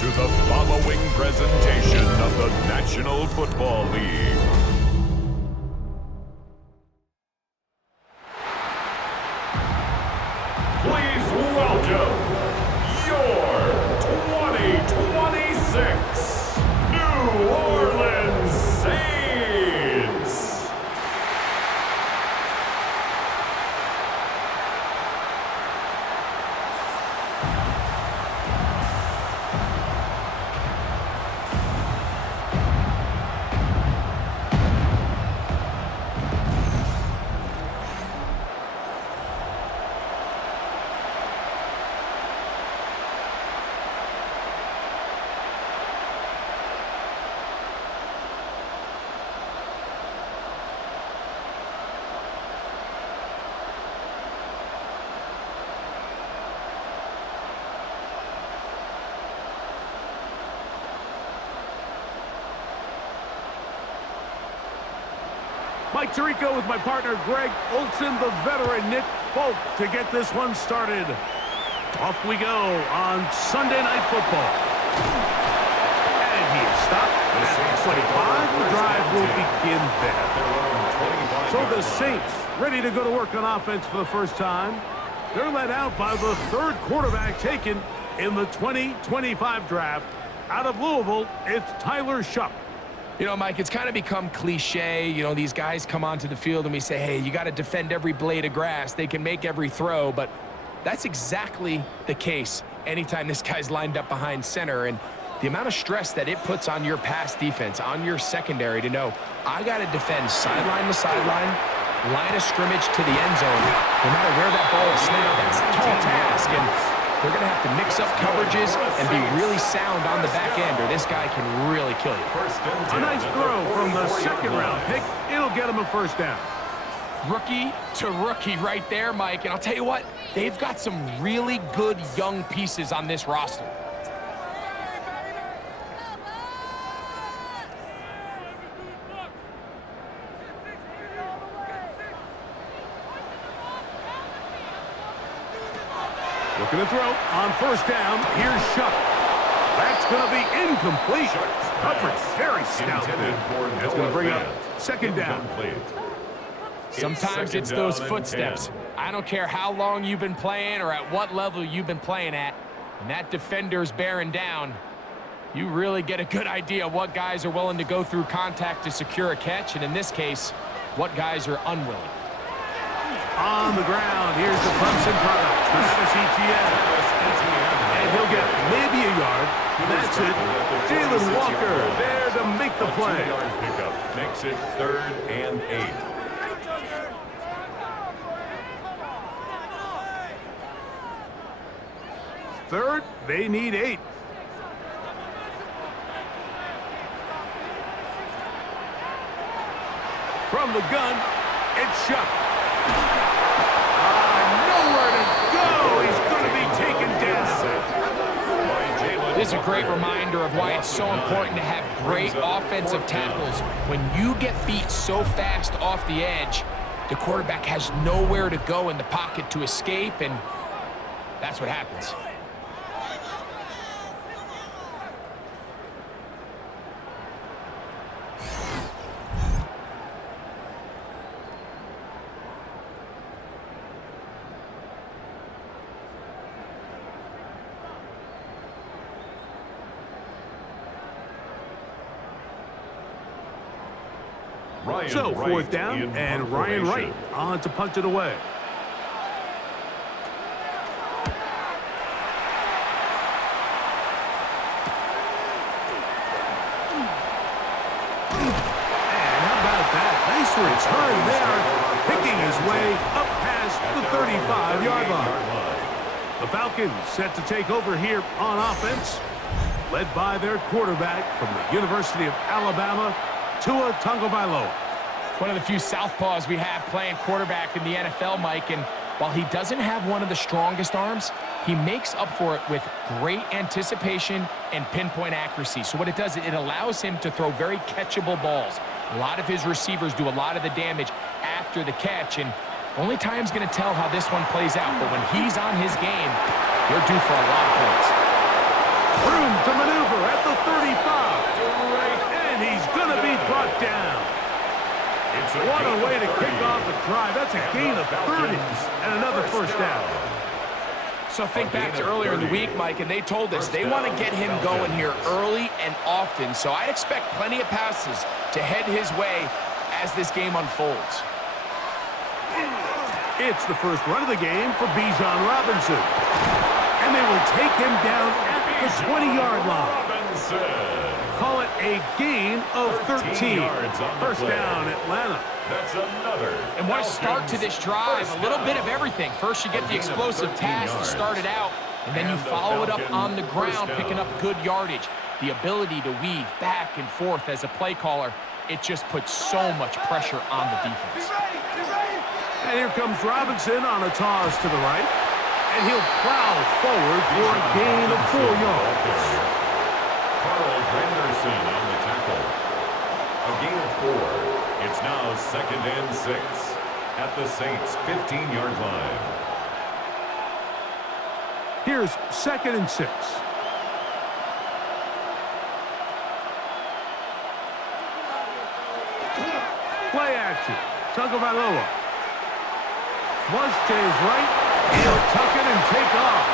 to the following presentation of the National Football League. Please welcome your 2026 New Orleans Saints. Mike Tirico with my partner Greg Olson, the veteran Nick Folk to get this one started. Off we go on Sunday Night Football. And he is stopped at 25. The drive will begin there. So the Saints ready to go to work on offense for the first time. They're led out by the third quarterback taken in the 2025 draft. Out of Louisville, it's Tyler Shuck. You know, Mike, it's kind of become cliche. You know, these guys come onto the field and we say, hey, you got to defend every blade of grass. They can make every throw, but that's exactly the case anytime this guy's lined up behind center. And the amount of stress that it puts on your pass defense, on your secondary to know, I got to defend sideline to sideline, line of scrimmage to the end zone, no matter where that ball is snapped. That's a tall task, and they're going to have to mix up coverages and be really sound on the back end, or this guy can really kill you. A nice throw from the second-round pick. It'll get him a first down. Rookie to rookie right there, Mike. And I'll tell you what, they've got some really good young pieces on this roster. Looking to throw on first down. Here's Shuck. That's going to be incomplete. Coverage very stout. That's going to bring up second down. Sometimes it's those footsteps. I don't care how long you've been playing or at what level you've been playing at. When that defender's bearing down, you really get a good idea of what guys are willing to go through contact to secure a catch, and in this case, what guys are unwilling. On the ground, here's the Clemson product, Travis Etienne. And he'll get maybe a yard. That's it. Jalen Walker there to make the play. Two-yard pickup makes it 3rd and 8. Third, they need 8. From the gun, it's Shuck. Nowhere to go. He's going to be taken down. This is a great reminder of why it's so important to have great offensive tackles. When you get beat so fast off the edge, the quarterback has nowhere to go in the pocket to escape, and that's what happens. So, fourth down, and Ryan Wright on to punt it away. And how about that? Nice return there, picking his way up past the 35-yard line. The Falcons set to take over here on offense, led by their quarterback from the University of Alabama, Tua Tagovailoa. One of the few southpaws we have playing quarterback in the NFL, Mike, and while he doesn't have one of the strongest arms, he makes up for it with great anticipation and pinpoint accuracy. So what it does, it allows him to throw very catchable balls. A lot of his receivers do a lot of the damage after the catch, and only time's going to tell how this one plays out. But when he's on his game, they're due for a lot of points. Room to maneuver at the 35. And he's going to be brought down. What a way to kick off a drive. That's a gain of 30 and another first down. So think back to earlier in the week, Mike, and they told us they want to get him going here early and often. So I expect plenty of passes to head his way as this game unfolds. It's the first run of the game for Bijan Robinson. And they will take him down at the 20-yard line. Call it a gain of 13. First down, Atlanta. That's another. And what a start to this drive. A little bit of everything. First, you get the explosive pass to start it out, and then you follow it up on the ground, picking up good yardage. The ability to weave back and forth as a play caller, it just puts so much pressure on the defense. And here comes Robinson on a toss to the right. And he'll plow forward for a gain of 4 yards. Carl Granderson on the tackle. A gain of 4. It's now 2nd and 6 at the Saints' 15-yard line. Here's 2nd and 6. Play action. Tagovailoa. Flush to his right. He'll tuck it and take off.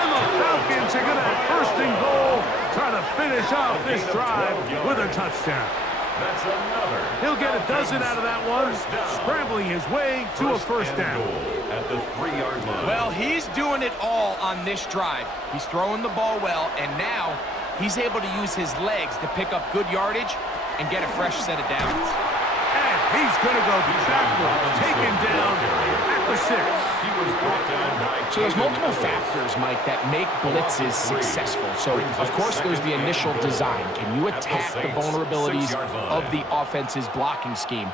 And the Falcons are going to have 1st and goal, trying to finish off this drive with a touchdown. That's another. He'll get a dozen out of that one, scrambling his way to a first down. At the 3-yard line. Well, he's doing it all on this drive. He's throwing the ball well, and now he's able to use his legs to pick up good yardage and get a fresh set of downs. And he's going to go backward, taken down at the 6. He was brought down by So there's multiple factors, Mike, that make blitzes successful. So, of course, there's the initial design. Can you attack the vulnerabilities of the offense's blocking scheme?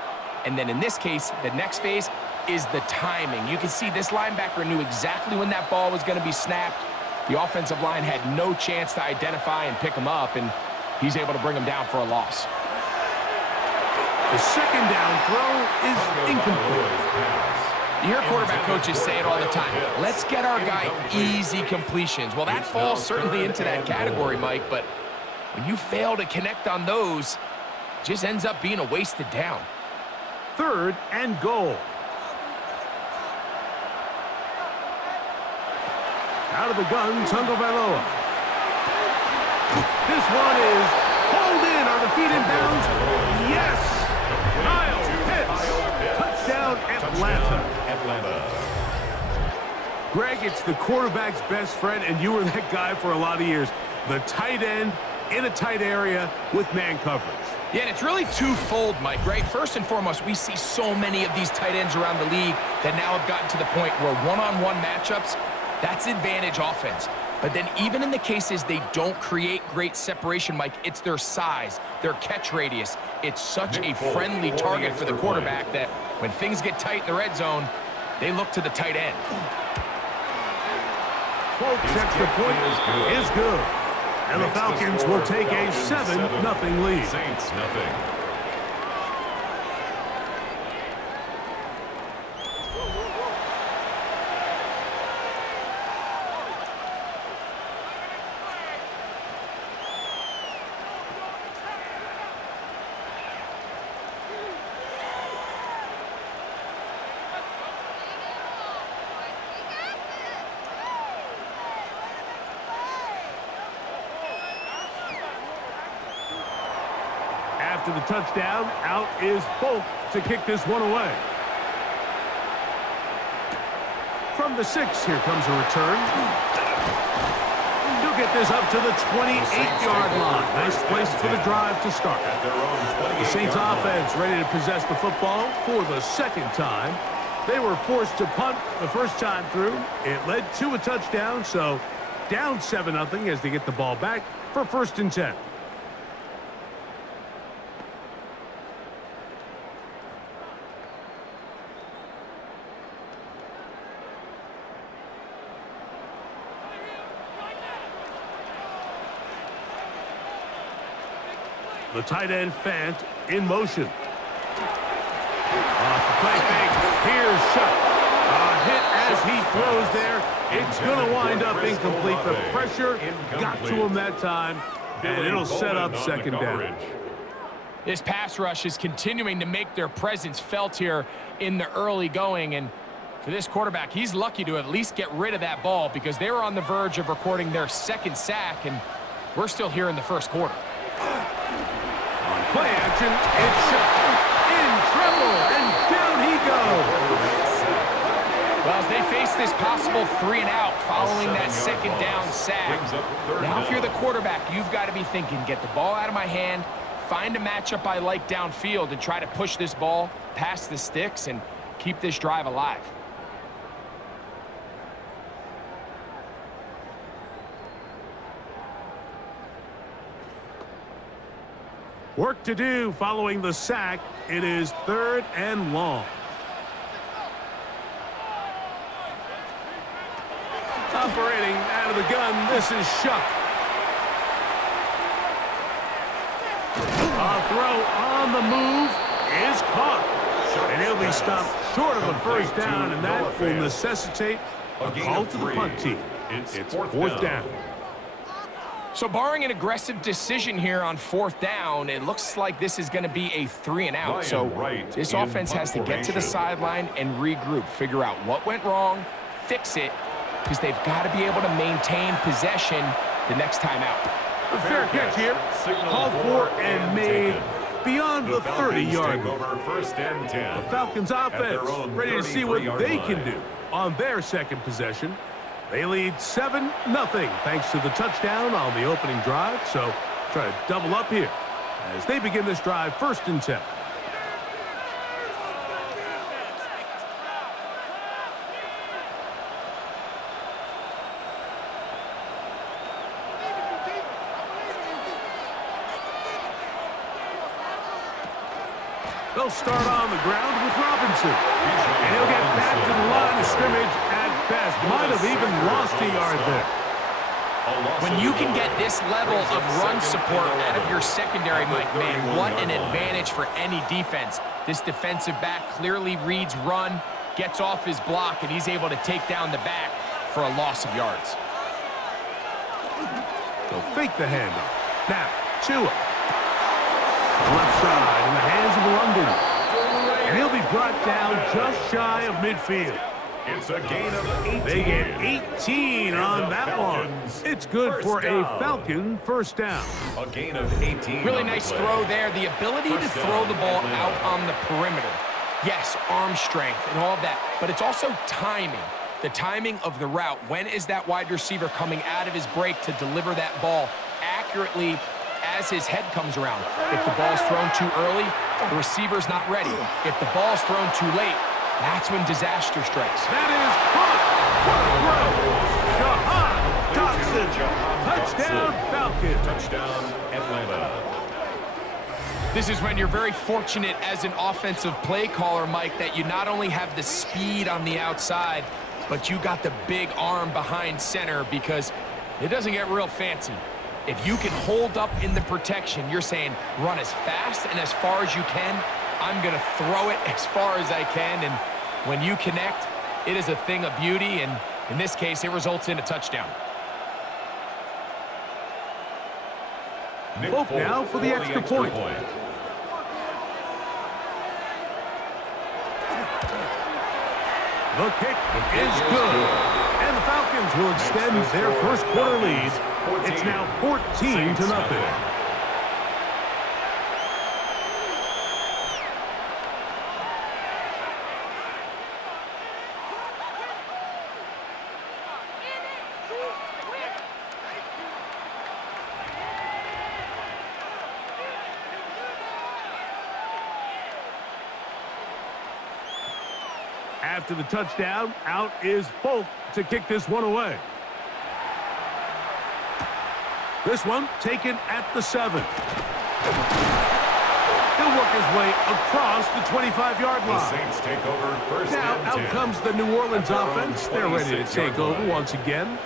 And then in this case, the next phase is the timing. You can see this linebacker knew exactly when that ball was going to be snapped. The offensive line had no chance to identify and pick him up, and he's able to bring him down for a loss. The 2nd down throw is incomplete. You hear quarterback coaches say it all the time. Let's get our guy easy completions. Well, that falls certainly into that category, Mike, but when you fail to connect on those, it just ends up being a wasted down. 3rd and goal. Out of the gun, Tagovailoa. This one is pulled in. Are the feet in bounds? Yes! Kyle Pitts. Touchdown, Atlanta. Greg, it's the quarterback's best friend, and you were that guy for a lot of years. The tight end in a tight area with man coverage. Yeah, and it's really twofold, Mike, right? First and foremost, we see so many of these tight ends around the league that now have gotten to the point where one-on-one matchups, that's advantage offense. But then even in the cases they don't create great separation, Mike, it's their size, their catch radius. It's such a friendly target for the quarterback that when things get tight in the red zone, they look to the tight end. Folks, extra point is good. And the Falcons will take a 7-0 lead. Saints nothing. After the touchdown, out is Folk to kick this one away. From the 6, here comes a return. He'll get this up to the 28-yard line. Nice place for the drive to start. The Saints offense ready to possess the football for the 2nd time. They were forced to punt the first time through. It led to a touchdown, so down 7-0 as they get the ball back for 1st and 10. The tight end, Fant, in motion. Off the play fake. Here's Shutt. A hit as he throws there. It's going to wind up incomplete. The pressure got to him that time, and it'll set up second down. This pass rush is continuing to make their presence felt here in the early going, and for this quarterback, he's lucky to at least get rid of that ball because they were on the verge of recording their second sack, and we're still here in the first quarter. On play action, it's shot in trouble, and down he goes. Well, as they face this possible 3-and-out following that second down sack, now if you're the quarterback, you've got to be thinking, get the ball out of my hand, find a matchup I like downfield, and try to push this ball past the sticks and keep this drive alive. Work to do following the sack. It is 3rd and long. Operating out of the gun, this is Shuck. A throw on the move is caught. And he'll be stopped short of the first down, and that will necessitate a call to the punt team. It's 4th down. So barring an aggressive decision here on 4th down, it looks like this is going to be a 3-and-out. So this offense has to get to the sideline and regroup, figure out what went wrong, fix it, because they've got to be able to maintain possession the next time out. A fair catch here, called for and made beyond the 30-yard line. The Falcons offense ready to see what they can do on their second possession. They lead 7-0 thanks to the touchdown on the opening drive. So try to double up here as they begin this drive 1st and 10. They'll start on the ground with Robinson. And he'll get back to the line of scrimmage at best. Might have even lost a yard there. When you can get this level of run support out of your secondary, man, what an advantage for any defense. This defensive back clearly reads run, gets off his block, and he's able to take down the back for a loss of yards. They'll fake the handoff. Now, Tua. Left side in the hands of London. And he'll be brought down just shy of midfield. It's a gain of 18. They get 18 on that one. It's good for a Falcon 1st down. A gain of 18. Really nice throw there. The ability to throw the ball out on the perimeter. Yes, arm strength and all of that, but it's also timing. The timing of the route. When is that wide receiver coming out of his break to deliver that ball accurately as his head comes around? If the ball's thrown too early, the receiver's not ready. If the ball's thrown too late, that's when disaster strikes. That is caught. What a throw. Jahan Dotson. Touchdown, Falcons. Touchdown, Atlanta. This is when you're very fortunate as an offensive play caller, Mike, that you not only have the speed on the outside, but you got the big arm behind center, because it doesn't get real fancy. If you can hold up in the protection, you're saying run as fast and as far as you can. I'm going to throw it as far as I can, and when you connect, it is a thing of beauty, and in this case, it results in a touchdown. Folk now for the extra point. The kick is good, and the Falcons will extend their first quarter lead. It's now 14-0. After the touchdown, out is Folk to kick this one away. This one taken at the 7. He'll work his way across the 25-yard line. The Saints take over first now and out 10. comes the New Orleans offense. They're ready to take over once again.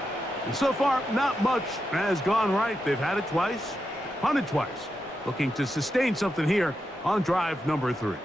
And so far, not much has gone right. They've had it twice, punted twice. Looking to sustain something here on drive number 3.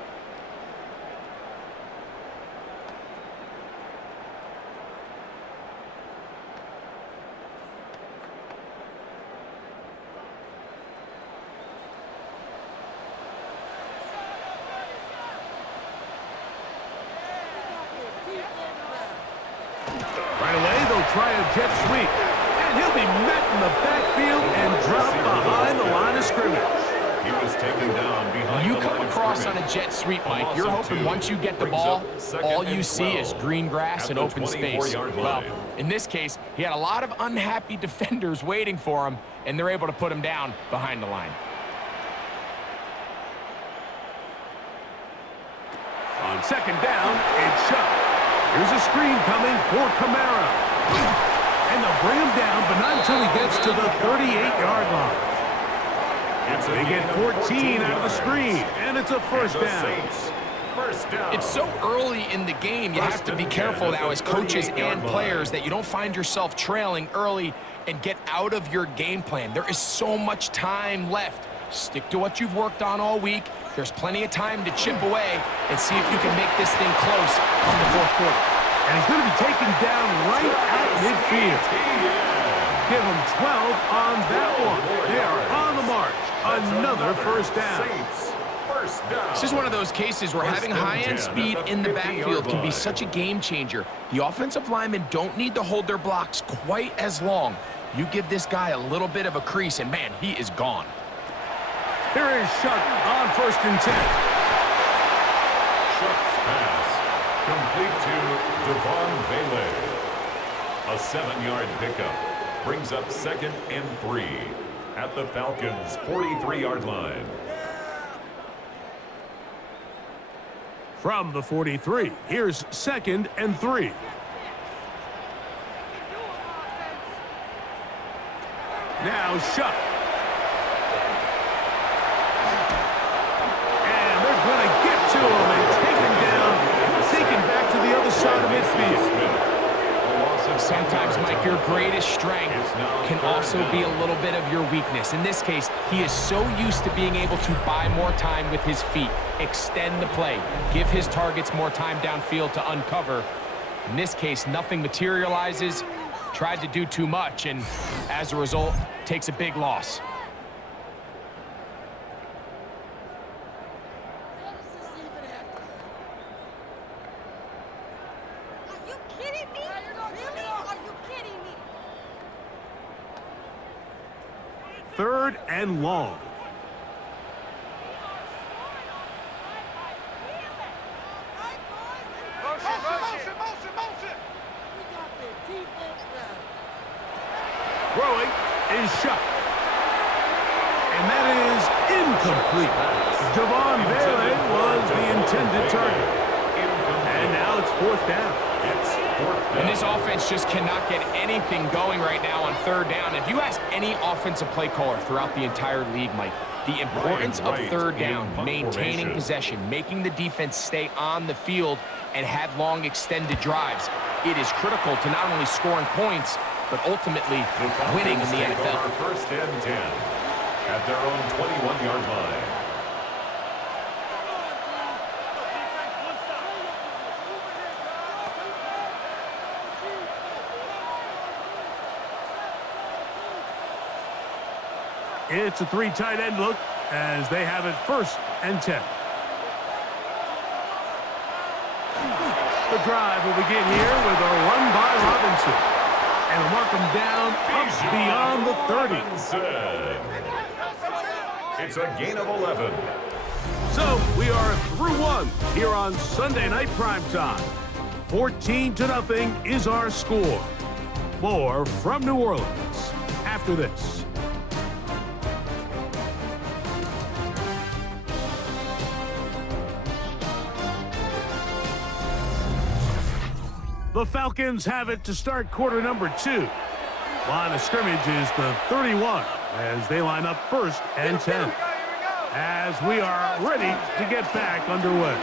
Right away, they'll try a jet sweep. And he'll be met in the backfield and dropped behind the line of scrimmage. He was taken down behind You the come line of across on a scrimmage. jet sweep, Mike, Almost you're a hoping two. once you get the Brings ball, up second all and you see is 12 green grass at and the open space. 24-yard Well, line. in this case, he had a lot of unhappy defenders waiting for him, and they're able to put him down behind the line. On second down, it's Shuck. Here's a screen coming for Kamara. And they'll bring him down, but not until he gets to the 38-yard line. They get 14 out of the screen, and it's a first down. It's so early in the game, you have to be careful now as coaches and players that you don't find yourself trailing early and get out of your game plan. There is so much time left. Stick to what you've worked on all week. There's plenty of time to chip away and see if you can make this thing close come the fourth quarter. And he's going to be taken down right at midfield. Give him 12 on that one. They are on the march. Another first down. This is one of those cases where having high-end speed in the backfield can be such a game changer. The offensive linemen don't need to hold their blocks quite as long. You give this guy a little bit of a crease, and man, he is gone. Here is Shuck on 1st and 10. Shuck's pass complete to Devon Bailey. A 7-yard pickup brings up 2nd and 3 at the Falcons' 43-yard line. From the 43, here's 2nd and 3. Now Shuck. And they're going to get to him and take him down, taken back to the other side of midfield. Sometimes, Mike, your greatest strength can also be a little bit of your weakness. In this case, he is so used to being able to buy more time with his feet, extend the play, give his targets more time downfield to uncover. In this case, nothing materializes, tried to do too much, and as a result, takes a big loss. Third and long. Throwing is Shuck. And that is incomplete. Devon Bailey was the intended target. And now it's 4th down. And this offense just cannot get anything going right now on 3rd down. If you ask any offensive play caller throughout the entire league, Mike, the importance of 3rd down, maintaining possession, making the defense stay on the field and have long extended drives, it is critical to not only scoring points, but ultimately winning in the NFL. 1st and 10 at their own 21-yard line. It's a 3 tight end look as they have it 1st and 10. The drive will begin here with a run by Robinson. And will mark him down up beyond the 30. It's a gain of 11. So we are through one here on Sunday Night Primetime. 14-0 is our score. More from New Orleans after this. The Falcons have it to start quarter number 2. Line of scrimmage is the 31 as they line up 1st and 10. As we are ready to get back underway.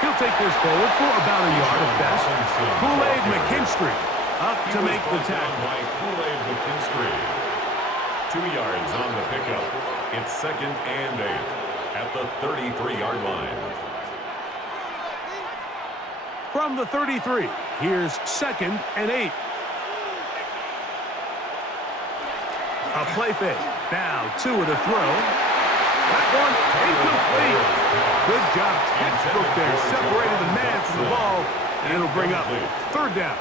He'll take this forward for about a yard at best. Kool-Aid McKinstry up to make the tackle. By Kool-Aid McKinstry. 2 yards on the pickup. It's 2nd and 8 at the 33-yard line. From the 33, here's 2nd and 8. A play fake. Now 2 with a throw. That one incomplete. Good job, textbook there. Separated the man from the ball It'll bring up third down.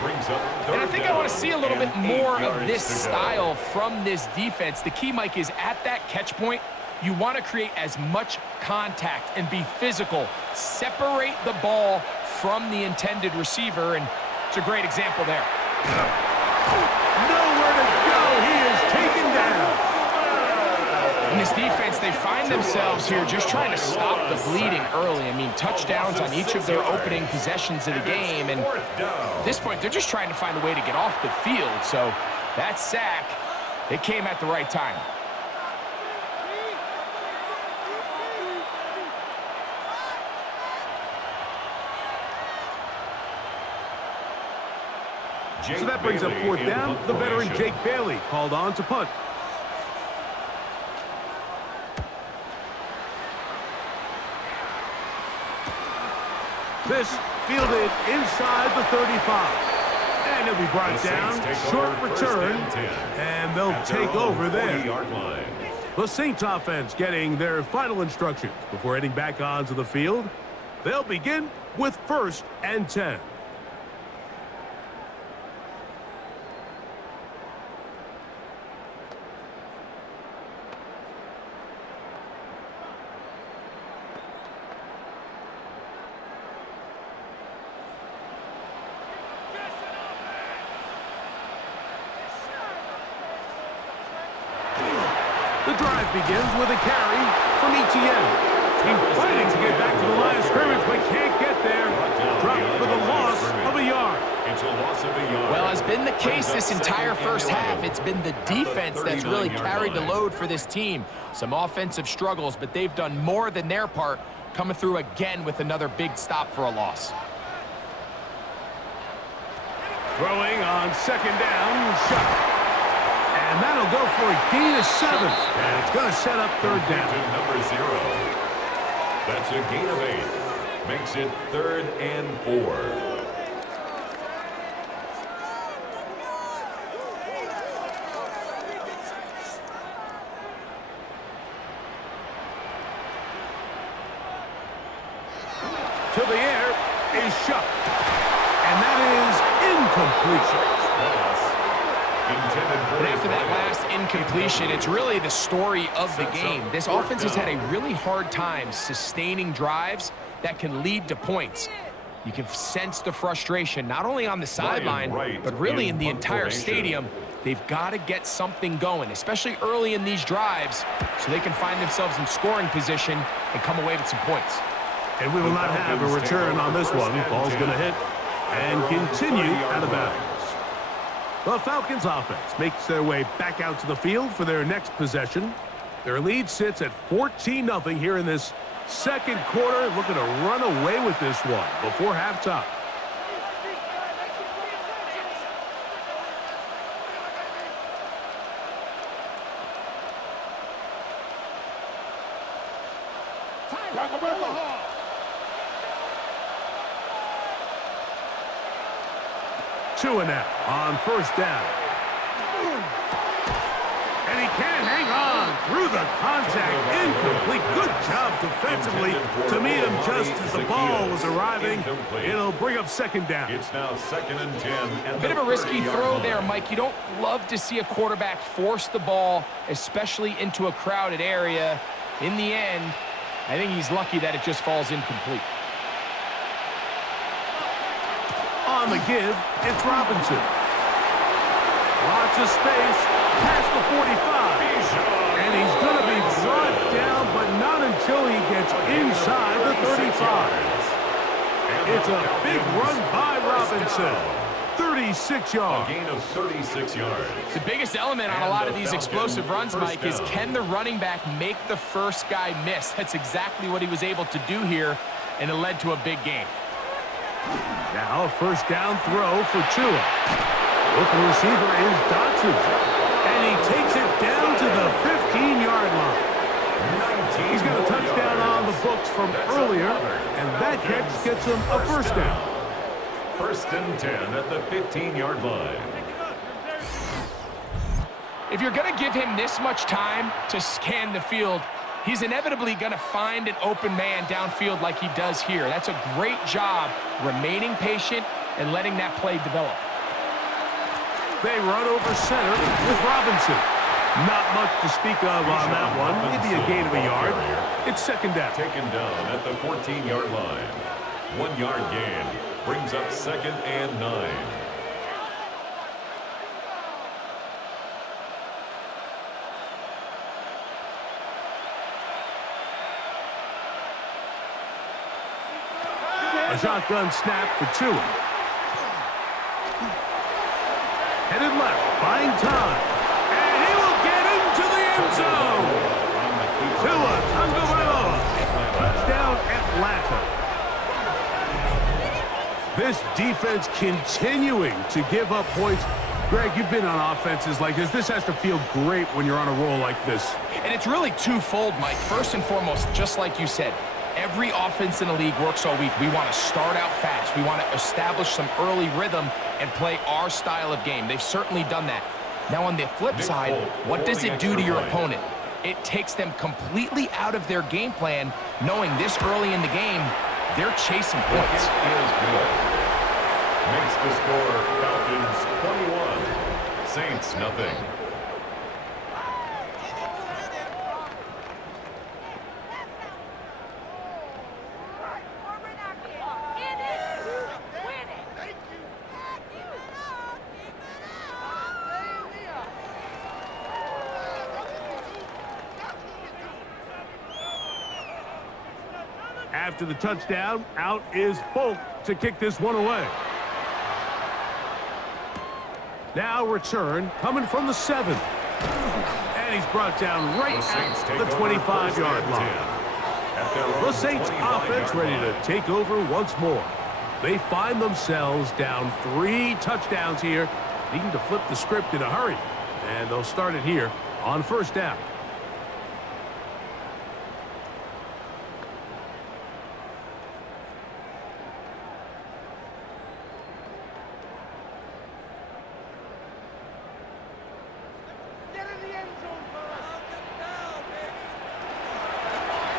Brings up third And I think down I want to see a little bit and more 8 of yards this to go. style from this defense. The key, Mike, is at that catch point, you want to create as much contact and be physical. Separate the ball from the intended receiver, and it's a great example there. Nowhere to go. He is taken down. In this defense, they find themselves here just trying to stop the bleeding early. I mean, touchdowns on each of their opening possessions of the game, and at this point, they're just trying to find a way to get off the field. So that sack, it came at the right time. So that brings up fourth down. The veteran Jake Bailey called on to punt. This fielded inside the 35. And it'll be brought down. Short return. And they'll take over there. The Saints offense getting their final instructions before heading back onto the field. They'll begin with 1st and 10. The drive begins with a carry from Etienne. He's fighting to get back to the line of scrimmage, but can't get there. Dropped for the loss of a yard. It's a loss of a yard. Well, has been the case this entire first half. It's been the defense that's really carried the load for this team. Some offensive struggles, but they've done more than their part, coming through again with another big stop for a loss. Throwing on 2nd down, shot. And that'll go for a gain of 7. And it's going to set up 3rd down. Number 0. That's a gain of 8. Makes it 3rd and 4. To the air is shot. And that is incomplete. And after that last incompletion, it's really the story of the game. This offense has had a really hard time sustaining drives that can lead to points. You can sense the frustration, not only on the sideline, but really in the entire stadium. They've got to get something going, especially early in these drives, so they can find themselves in scoring position and come away with some points. And we will not have a return on this one. Ball's going to hit and continue out of bounds. The Falcons offense makes their way back out to the field for their next possession. Their lead sits at 14-0 here in this second quarter, looking to run away with this one before halftime. Two and out on 1st down. And he can't hang on through the contact. Incomplete. Good job defensively to meet him just as the ball was arriving. It'll bring up 2nd down. It's now 2nd and 10. A bit of a risky throw there, Mike. You don't love to see a quarterback force the ball, especially into a crowded area. In the end, I think he's lucky that it just falls incomplete. On the give, it's Robinson. Lots of space past the 45. And he's going to be brought down, but not until he gets inside the 35. It's a big run by Robinson. 36 yards. A gain of 36 yards. The biggest element on a lot of these explosive runs, Mike, is can the running back make the first guy miss? That's exactly what he was able to do here, and it led to a big game. Now a 1st down throw for Tua. Open receiver is Dotson. And he takes it down to the 15-yard line. He's got a touchdown on the books from earlier, and that catch gets him a 1st down. 1st and 10 at the 15-yard line. If you're going to give him this much time to scan the field, He's inevitably going to find an open man downfield like he does here. That's a great job remaining patient and letting that play develop. They run over center with Robinson. Not much to speak of on that one. Maybe a gain of a yard. It's second down. Taken down at the 14-yard line. 1 yard gain brings up 2nd and 9. A shotgun snap for Tua. Headed left, buying time. And he will get into the end zone. Tua Tagovailoa. Touchdown, Atlanta. This defense continuing to give up points. Greg, you've been on offenses like this. This has to feel great when you're on a roll like this. And it's really twofold, Mike. First and foremost, just like you said, every offense in the league works all week. We want to start out fast. We want to establish some early rhythm and play our style of game. They've certainly done that. Now, on the flip side, what does it do to your opponent? It takes them completely out of their game plan, knowing this early in the game, they're chasing points. Is good. Makes the score Falcons 21, Saints nothing. After the touchdown, out is Folk to kick this one away. Now return coming from the 7. And he's brought down right at the 25-yard line. The Saints offense ready to take over once more. They find themselves down 3 touchdowns here, needing to flip the script in a hurry. And they'll start it here on first down.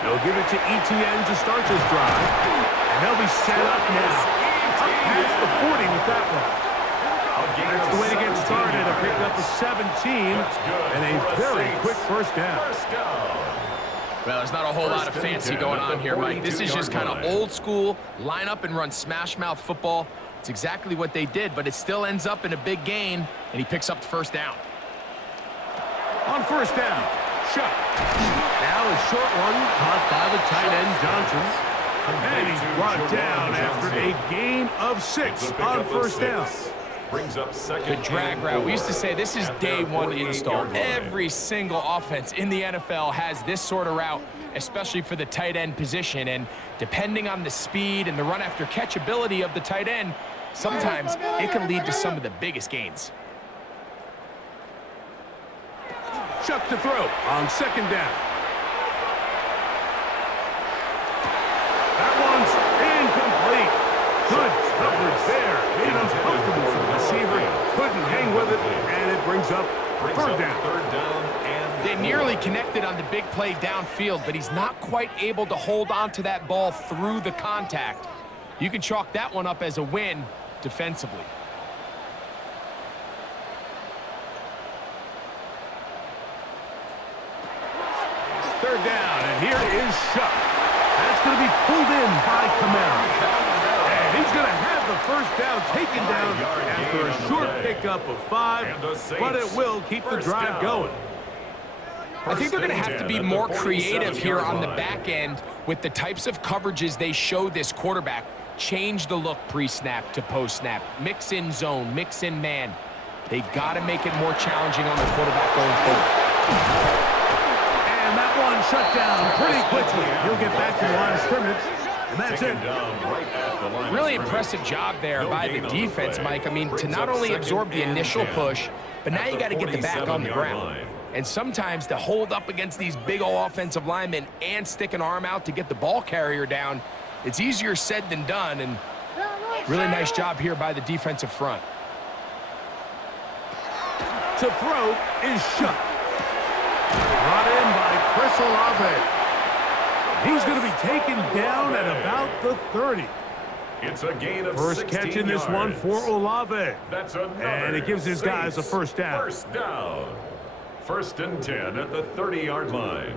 They'll give it to Etienne to start this drive. And they'll be set up now. Up past the 40 with that one. That's the way to get started. A pick up to 17. And a very quick first down. Well, there's not a whole lot of fancy going on here, Mike. This is just kind of old school, line up and run smash mouth football. It's exactly what they did, but it still ends up in a big gain, and he picks up the first down. On first down, Shuck. Now a short one caught by the tight end Johnson. And he's brought down after a gain of 6 on first down. Brings up second. Good drag route. We used to say this is day one install. Every single offense in the NFL has this sort of route, especially for the tight end position. And depending on the speed and the run after catch ability of the tight end, sometimes it can lead to some of the biggest gains. Chuck to throw on second down. That one's incomplete. Good coverage there. Made it uncomfortable for the receiver. Couldn't hang with it, and it brings up third down. They nearly connected on the big play downfield, but he's not quite able to hold on to that ball through the contact. You can chalk that one up as a win defensively. Third down, and here is Shuck. That's going to be pulled in by Kamara. And he's going to have the first down taken down after a short pickup of 5, but it will keep the drive going. I think they're going to have to be more creative here on the back end with the types of coverages they show this quarterback. Change the look pre-snap to post-snap. Mix in zone, mix in man. They got to make it more challenging on the quarterback going forward. And that one shut down pretty quickly. He'll get back to the line of scrimmage, and that's it. Really impressive job there by the defense, Mike. I mean, to not only absorb the initial push, but now you got to get the back on the ground. And sometimes to hold up against these big old offensive linemen and stick an arm out to get the ball carrier down, it's easier said than done, and really nice job here by the defensive front. To throw is Shuck. Brought in by Chris Olave. He's going to be taken down at about the 30. It's a gain of First 16 catch in this yards. one for Olave. That's another. And it gives his guys a first down. First down. First and 10 at the 30-yard line.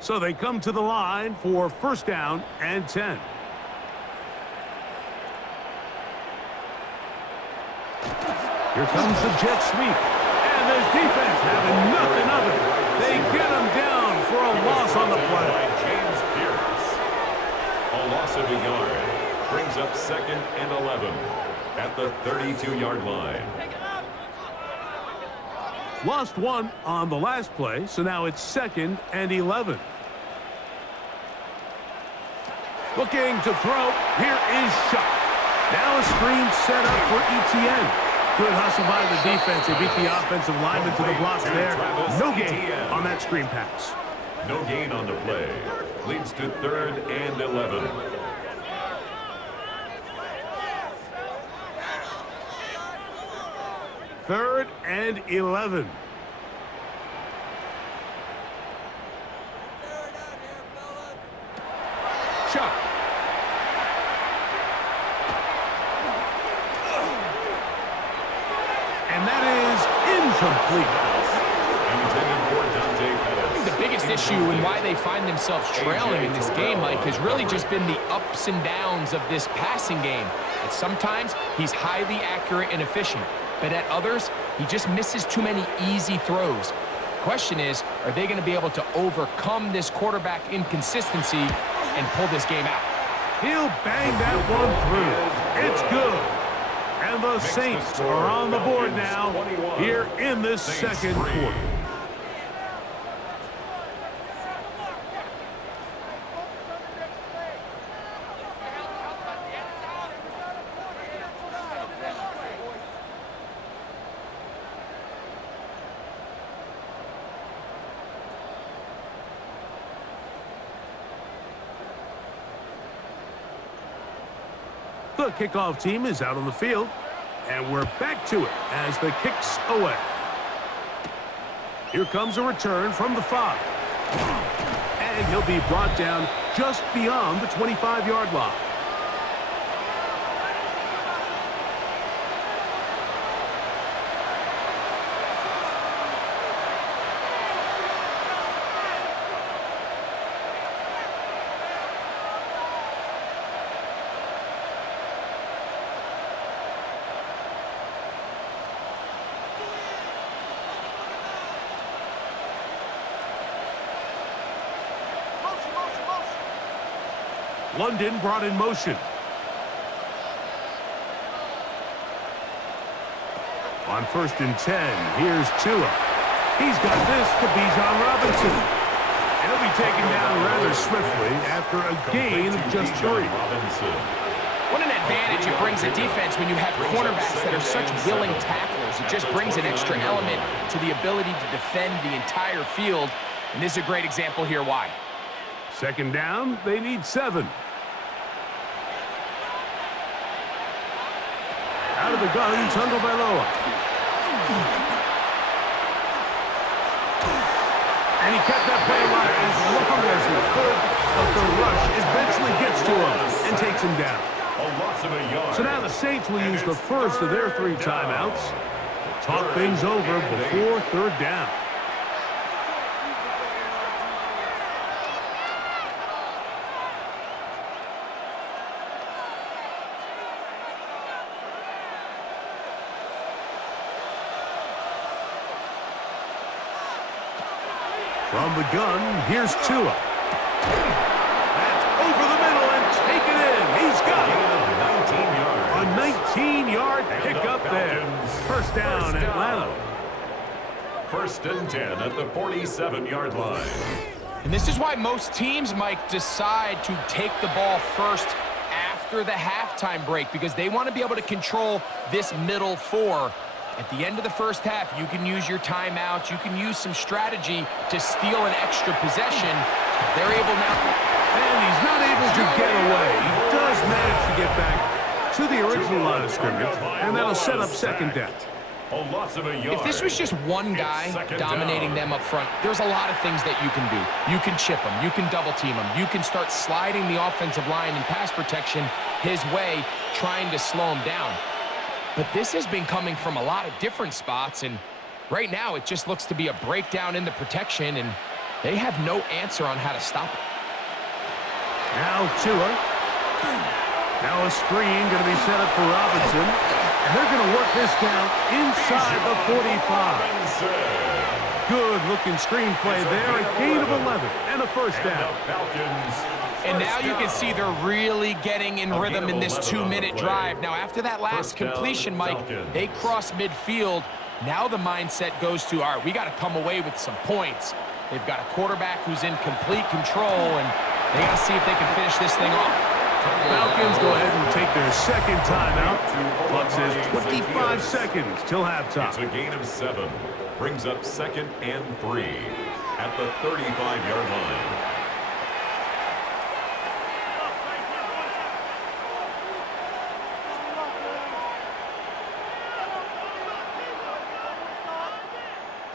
So they come to the line for first down and 10. Here comes the jet sweep. And this defense having nothing of it. They get him down for a loss on the play. By James Pierce. A loss of a yard. Brings up second and 11 at the 32-yard line. Lost one on the last play, so now it's second and 11. Looking to throw. Here is Shuck. Now a screen set up for ETN. Good hustle by the defense. They beat the offensive lineman to the blocks there. No gain on that screen pass. No gain on the play. Leads to third and 11. Third and 11. Chuck. And that is incomplete. I think the biggest issue and why they find themselves trailing in this game, Mike, has really just been the ups and downs of this passing game. And sometimes he's highly accurate and efficient, but at others, he just misses too many easy throws. Question is, are they going to be able to overcome this quarterback inconsistency and pull this game out? He'll bang that one through. It's good. And the Saints are on the board now here in this second quarter. The kickoff team is out on the field, and we're back to it as the kick's away. Here comes a return from the 5. And he'll be brought down just beyond the 25-yard line. London brought in motion. On first and 10, here's Tua. He's got this to Bijan Robinson. And he'll be taken down rather swiftly after a gain of just 3. What an advantage it brings a defense when you have cornerbacks that are such willing tacklers. It just brings an extra element to the ability to defend the entire field. And this is a great example here why. Second down, they need 7. Out of the gun, Tagovailoa. And he kept that play alive as long as he could, but the rush eventually gets to him and takes him down. So now the Saints will use the first of their 3 timeouts to talk things over before third down. From the gun, here's Tua. That's over the middle and taken in. He's got it. A 19-yard pickup there. First down, Atlanta. First and 10 at the 47-yard line. And this is why most teams, Mike, decide to take the ball first after the halftime break, because they want to be able to control this middle 4. At the end of the first half, you can use your timeouts. You can use some strategy to steal an extra possession. They're able now. And he's not able to get away. He does manage to get back to the original line of scrimmage, and that'll set up second down. A loss of a yard. If this was just one guy dominating them up front, there's a lot of things that you can do. You can chip them. You can double team them. You can start sliding the offensive line and pass protection his way, trying to slow him down. But this has been coming from a lot of different spots, and right now it just looks to be a breakdown in the protection, and they have no answer on how to stop it. Now Tua. Now a screen going to be set up for Robinson. And they're going to work this down inside the 45. Good-looking screenplay there. A gain of 11 and a first down. And now you can see they're really getting in rhythm in this 2-minute drive. Now, after that last completion, Mike, they cross midfield. Now the mindset goes to, all right, we got to come away with some points. They've got a quarterback who's in complete control, and they got to see if they can finish this thing off. Falcons go ahead and take their second timeout. Clock says 25 seconds till halftime. It's a gain of 7. Brings up 2nd and 3 at the 35-yard line.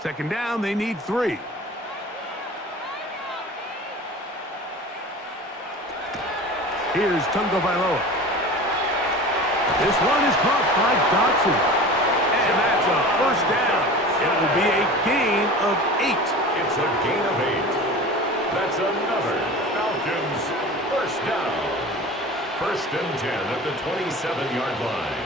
Second down, they need 3. Here's Tagovailoa. This one is caught by Dotson. And that's a first down. It will be a gain of 8. It's a gain of 8. That's another Falcons first down. 1st and 10 at the 27-yard line.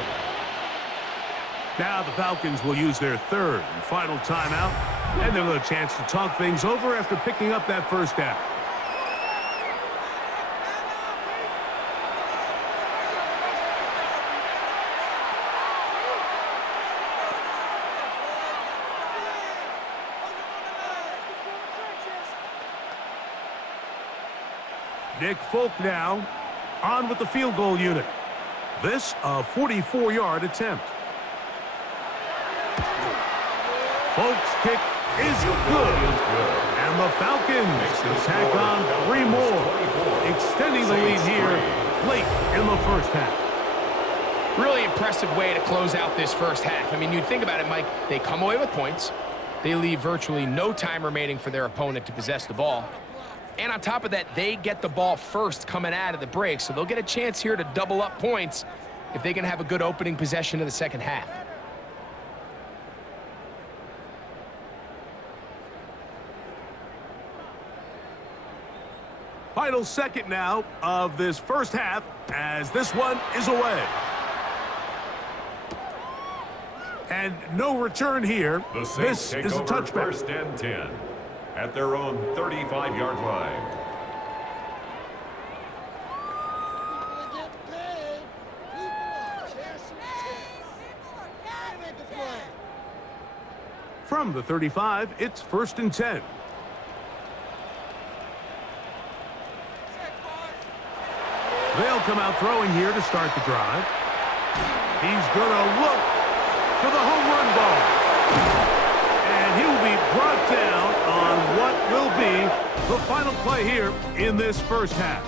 Now the Falcons will use their third and final timeout. And they'll have a chance to talk things over after picking up that first down. Nick Folk now on with the field goal unit. This a 44-yard attempt. Folk's kick is good. And the Falcons will tack on 3 more, extending the lead here late in the first half. Really impressive way to close out this first half. I mean, you think about it, Mike, they come away with points. They leave virtually no time remaining for their opponent to possess the ball. And on top of that, they get the ball first coming out of the break, so they'll get a chance here to double up points if they can have a good opening possession of the second half. Final second now of this first half as this one is away. And no return here. This is a touchback. 1st and 10 at their own 35-yard line. From the 35, it's 1st and 10. They'll come out throwing here to start the drive. He's going to look for the home run ball. And he'll be brought down on what will be the final play here in this first half.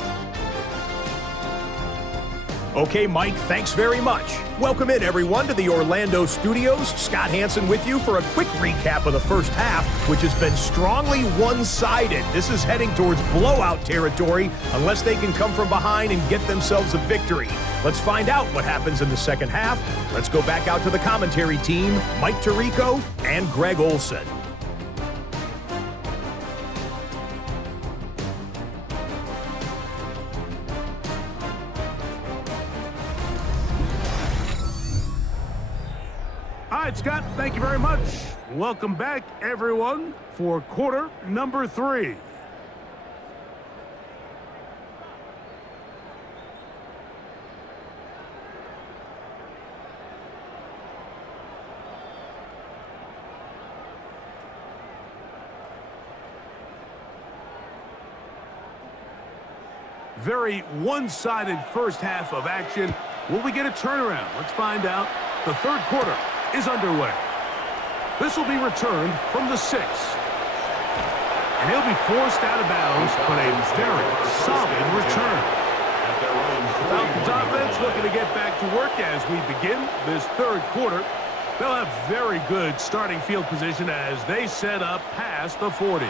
Okay, Mike, thanks very much. Welcome in, everyone, to the Orlando studios. Scott Hansen with you for a quick recap of the first half, which has been strongly one-sided. This is heading towards blowout territory unless they can come from behind and get themselves a victory. Let's find out what happens in the second half. Let's go back out to the commentary team, Mike Tirico and Greg Olson. All right, Scott, thank you very much. Welcome back, everyone, for quarter number 3. Very one-sided first half of action. Will we get a turnaround? Let's find out. The third quarter is underway. This will be returned from the 6. And he'll be forced out of bounds, but a very solid return. The Falcons offense looking to get back to work as we begin this third quarter. They'll have very good starting field position as they set up past the 40.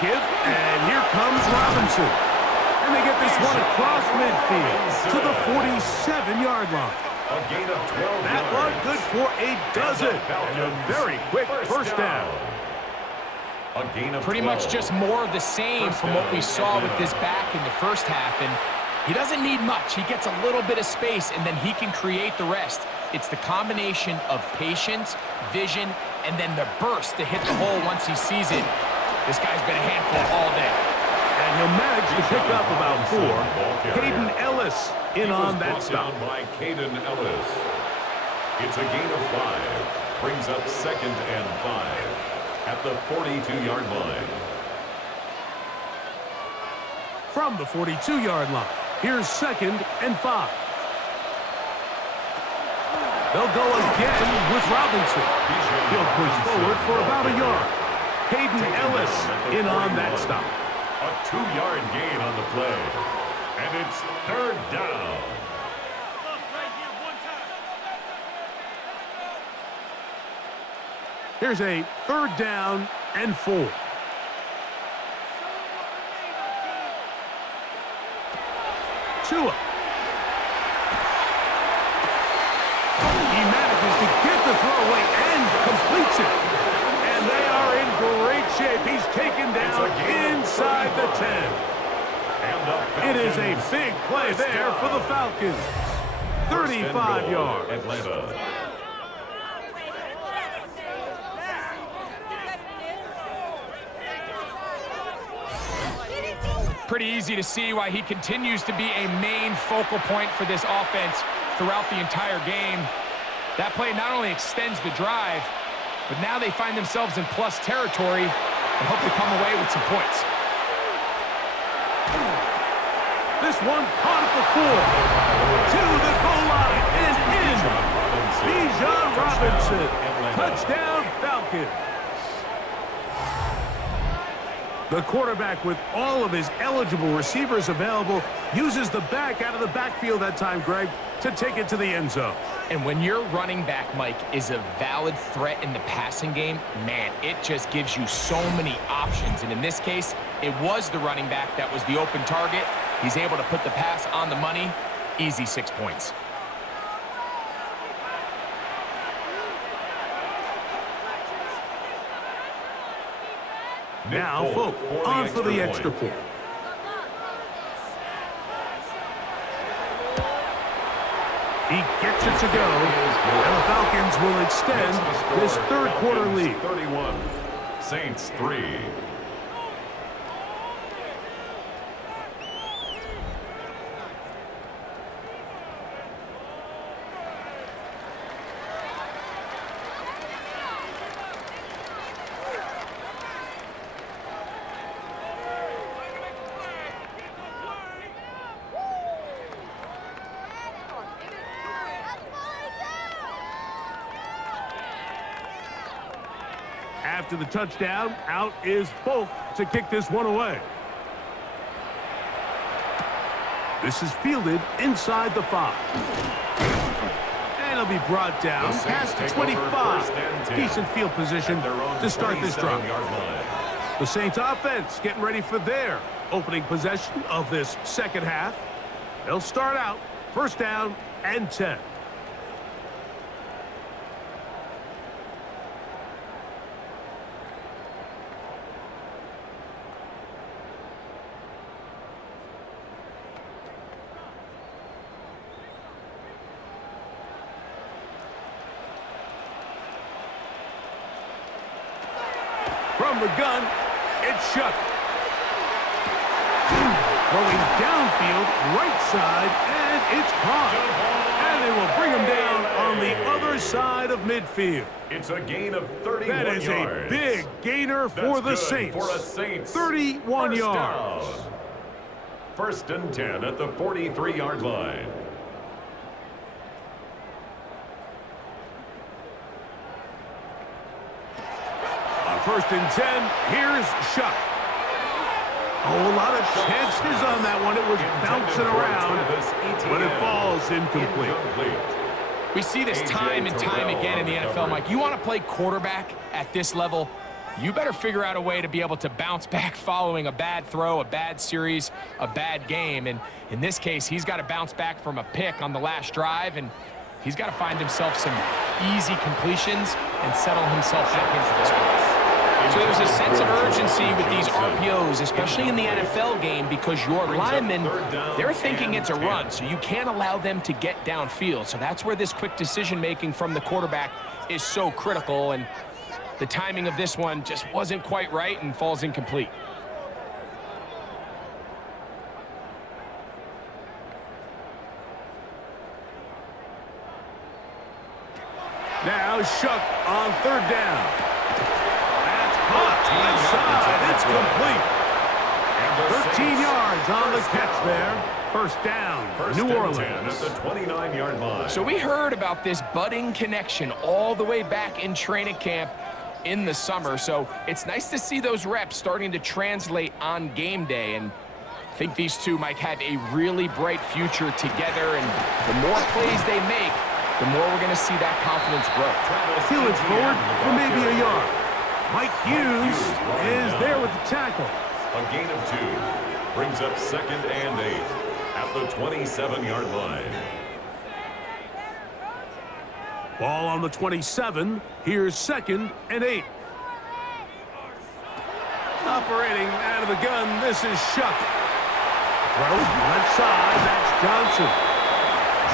Give, and here comes Robinson. And they get this one across midfield to the 47-yard line. A gain of 12 That yards. one good for a dozen. And a very quick first down. A gain of Pretty 12. much just more of the same from what we saw with this back in the first half. And he doesn't need much. He gets a little bit of space, and then he can create the rest. It's the combination of patience, vision, and then the burst to hit the hole once he sees it. This guy's been a handful all day. And he'll manage to pick up about 4. Caden Ellis in on that stop. By Caden Ellis. It's a gain of 5. Brings up 2nd and 5 at the 42-yard line. From the 42-yard line, here's 2nd and 5. They'll go again with Robinson. He'll push forward for about a yard. Caden Ellis in on that stop. A 2-yard gain on the play. And it's 3rd down. Here's a 3rd down and 4. Tua. He manages to get the throw away and completes it. And they are in great shape. He's taken down inside the 10. It is a big play there for the Falcons. 35 yards. Atlanta. Pretty easy to see why he continues to be a main focal point for this offense throughout the entire game. That play not only extends the drive, but now they find themselves in plus territory and hope to come away with some points. This one caught at the 4. To the goal line and in. Bijan Robinson. Touchdown Falcons. The quarterback, with all of his eligible receivers available, uses the back out of the backfield that time, Greg, to take it to the end zone. And when your running back, Mike, is a valid threat in the passing game, man, it just gives you so many options. And in this case, it was the running back that was the open target. He's able to put the pass on the money. Easy 6 points. Now, Folk, on for the extra point. He gets it to go, and the Falcons will extend this third-quarter lead. 31, Saints 3. After the touchdown, out is Folk to kick this one away. This is fielded inside the 5. And it'll be brought down past the 25. Decent field position to start this drive. The Saints offense getting ready for their opening possession of this second half. They'll start out first down and 10. From the gun, it's Shuck. Throwing downfield, right side, and it's caught. And they will bring him down on the other side of midfield. It's a gain of 31 yards. That is a big gainer for the Saints. For a Saints. 31 First yards. down. First and 10 at the 43-yard line. On first and 10, here's Shuck. Oh, a lot of chances on that one. It was bouncing around, but it falls incomplete. We see this time and time again in the NFL, Mike. You want to play quarterback at this level, you better figure out a way to be able to bounce back following a bad throw, a bad series, a bad game. And in this case, he's got to bounce back from a pick on the last drive, and he's got to find himself some easy completions and settle himself back into this one. So there's a sense of urgency with these RPOs, especially in the NFL game, because your linemen, they're thinking it's a run, so you can't allow them to get downfield. So that's where this quick decision-making from the quarterback is so critical, and the timing of this one just wasn't quite right and falls incomplete. Now Shuck on third down. Left side, it's complete. 13 yards on the catch there. First down, New Orleans. At the 29-yard line. So we heard about this budding connection all the way back in training camp in the summer. So it's nice to see those reps starting to translate on game day. And I think these two might have a really bright future together. And the more plays they make, the more we're going to see that confidence grow. Steelers forward for maybe a yard. Mike Hughes is there with the tackle. A gain of 2 brings up second and 8 at the 27-yard line. Ball on the 27. Here's second and 8. Operating out of the gun, this is Shuck. Throw left side, that's Johnson.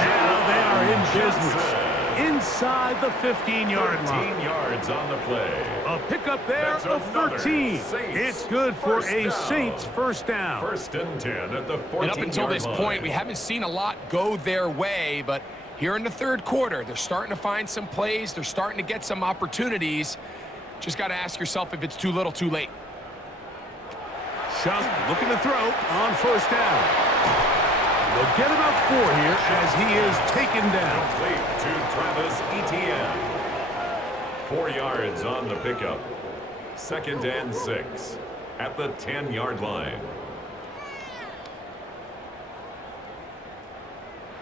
Now they are in business. Inside the 15-yard line. 13 yards on the play. A pickup there of 13. It's good for a Saints first down. First and 10 at the 14-yard line. And up until this point, we haven't seen a lot go their way, but here in the third quarter, they're starting to find some plays. They're starting to get some opportunities. Just got to ask yourself if it's too little, too late. Shuck looking to throw on first down. They'll get about 4 here as he is taken down. Complete to Travis Etienne. 4 yards on the pickup. Second and 6 at the 10-yard line.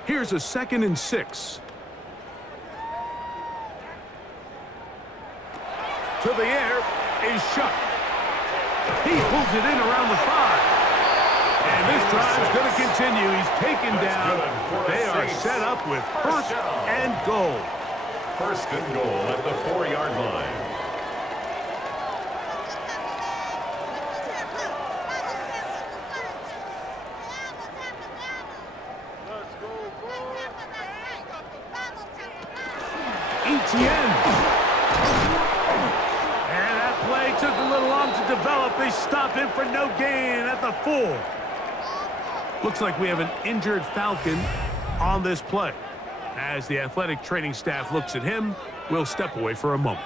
Here's a second and 6. To the air is Shuck. He pulls it in around the 5. And this drive is going to continue. He's taken down. They are set up with first and goal. First and goal at the 4-yard line. Etienne. And that play took a little long to develop. They stop him for no gain at the 4. Looks like we have an injured Falcon on this play. As the athletic training staff looks at him, we'll step away for a moment.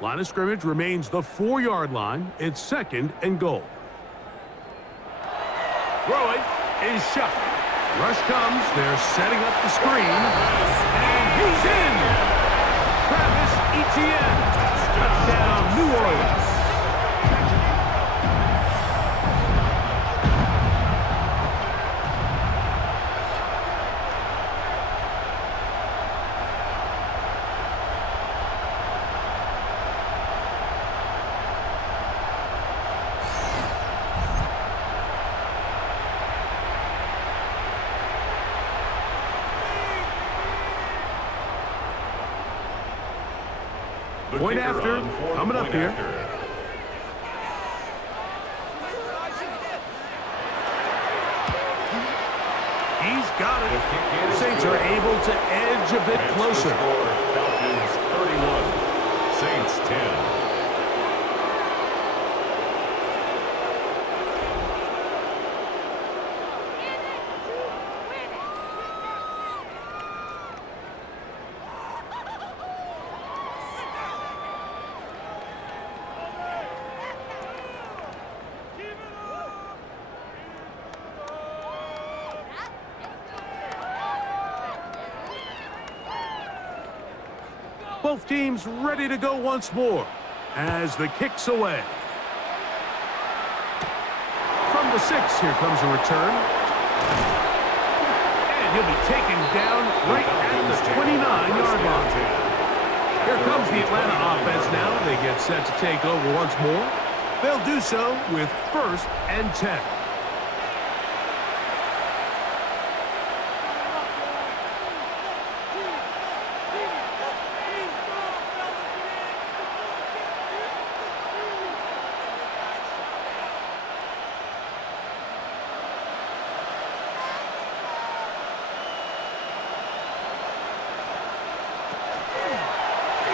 Line of scrimmage remains the 4-yard line. It's second and goal. Throwing is Shuck. Rush comes. They're setting up the screen. And he's in. Travis Etienne. Touchdown, New Orleans. The Point kicker after, on for the coming up point here. after. He's got The it. kick The is Saints good. are able to edge a bit That's the closer. score, Falcons 31, Saints 10. Both teams ready to go once more as the kick's away. From the 6, here comes a return. And he'll be taken down right at the 29-yard line. Here comes the Atlanta offense now. They get set to take over once more. They'll do so with 1st and 10.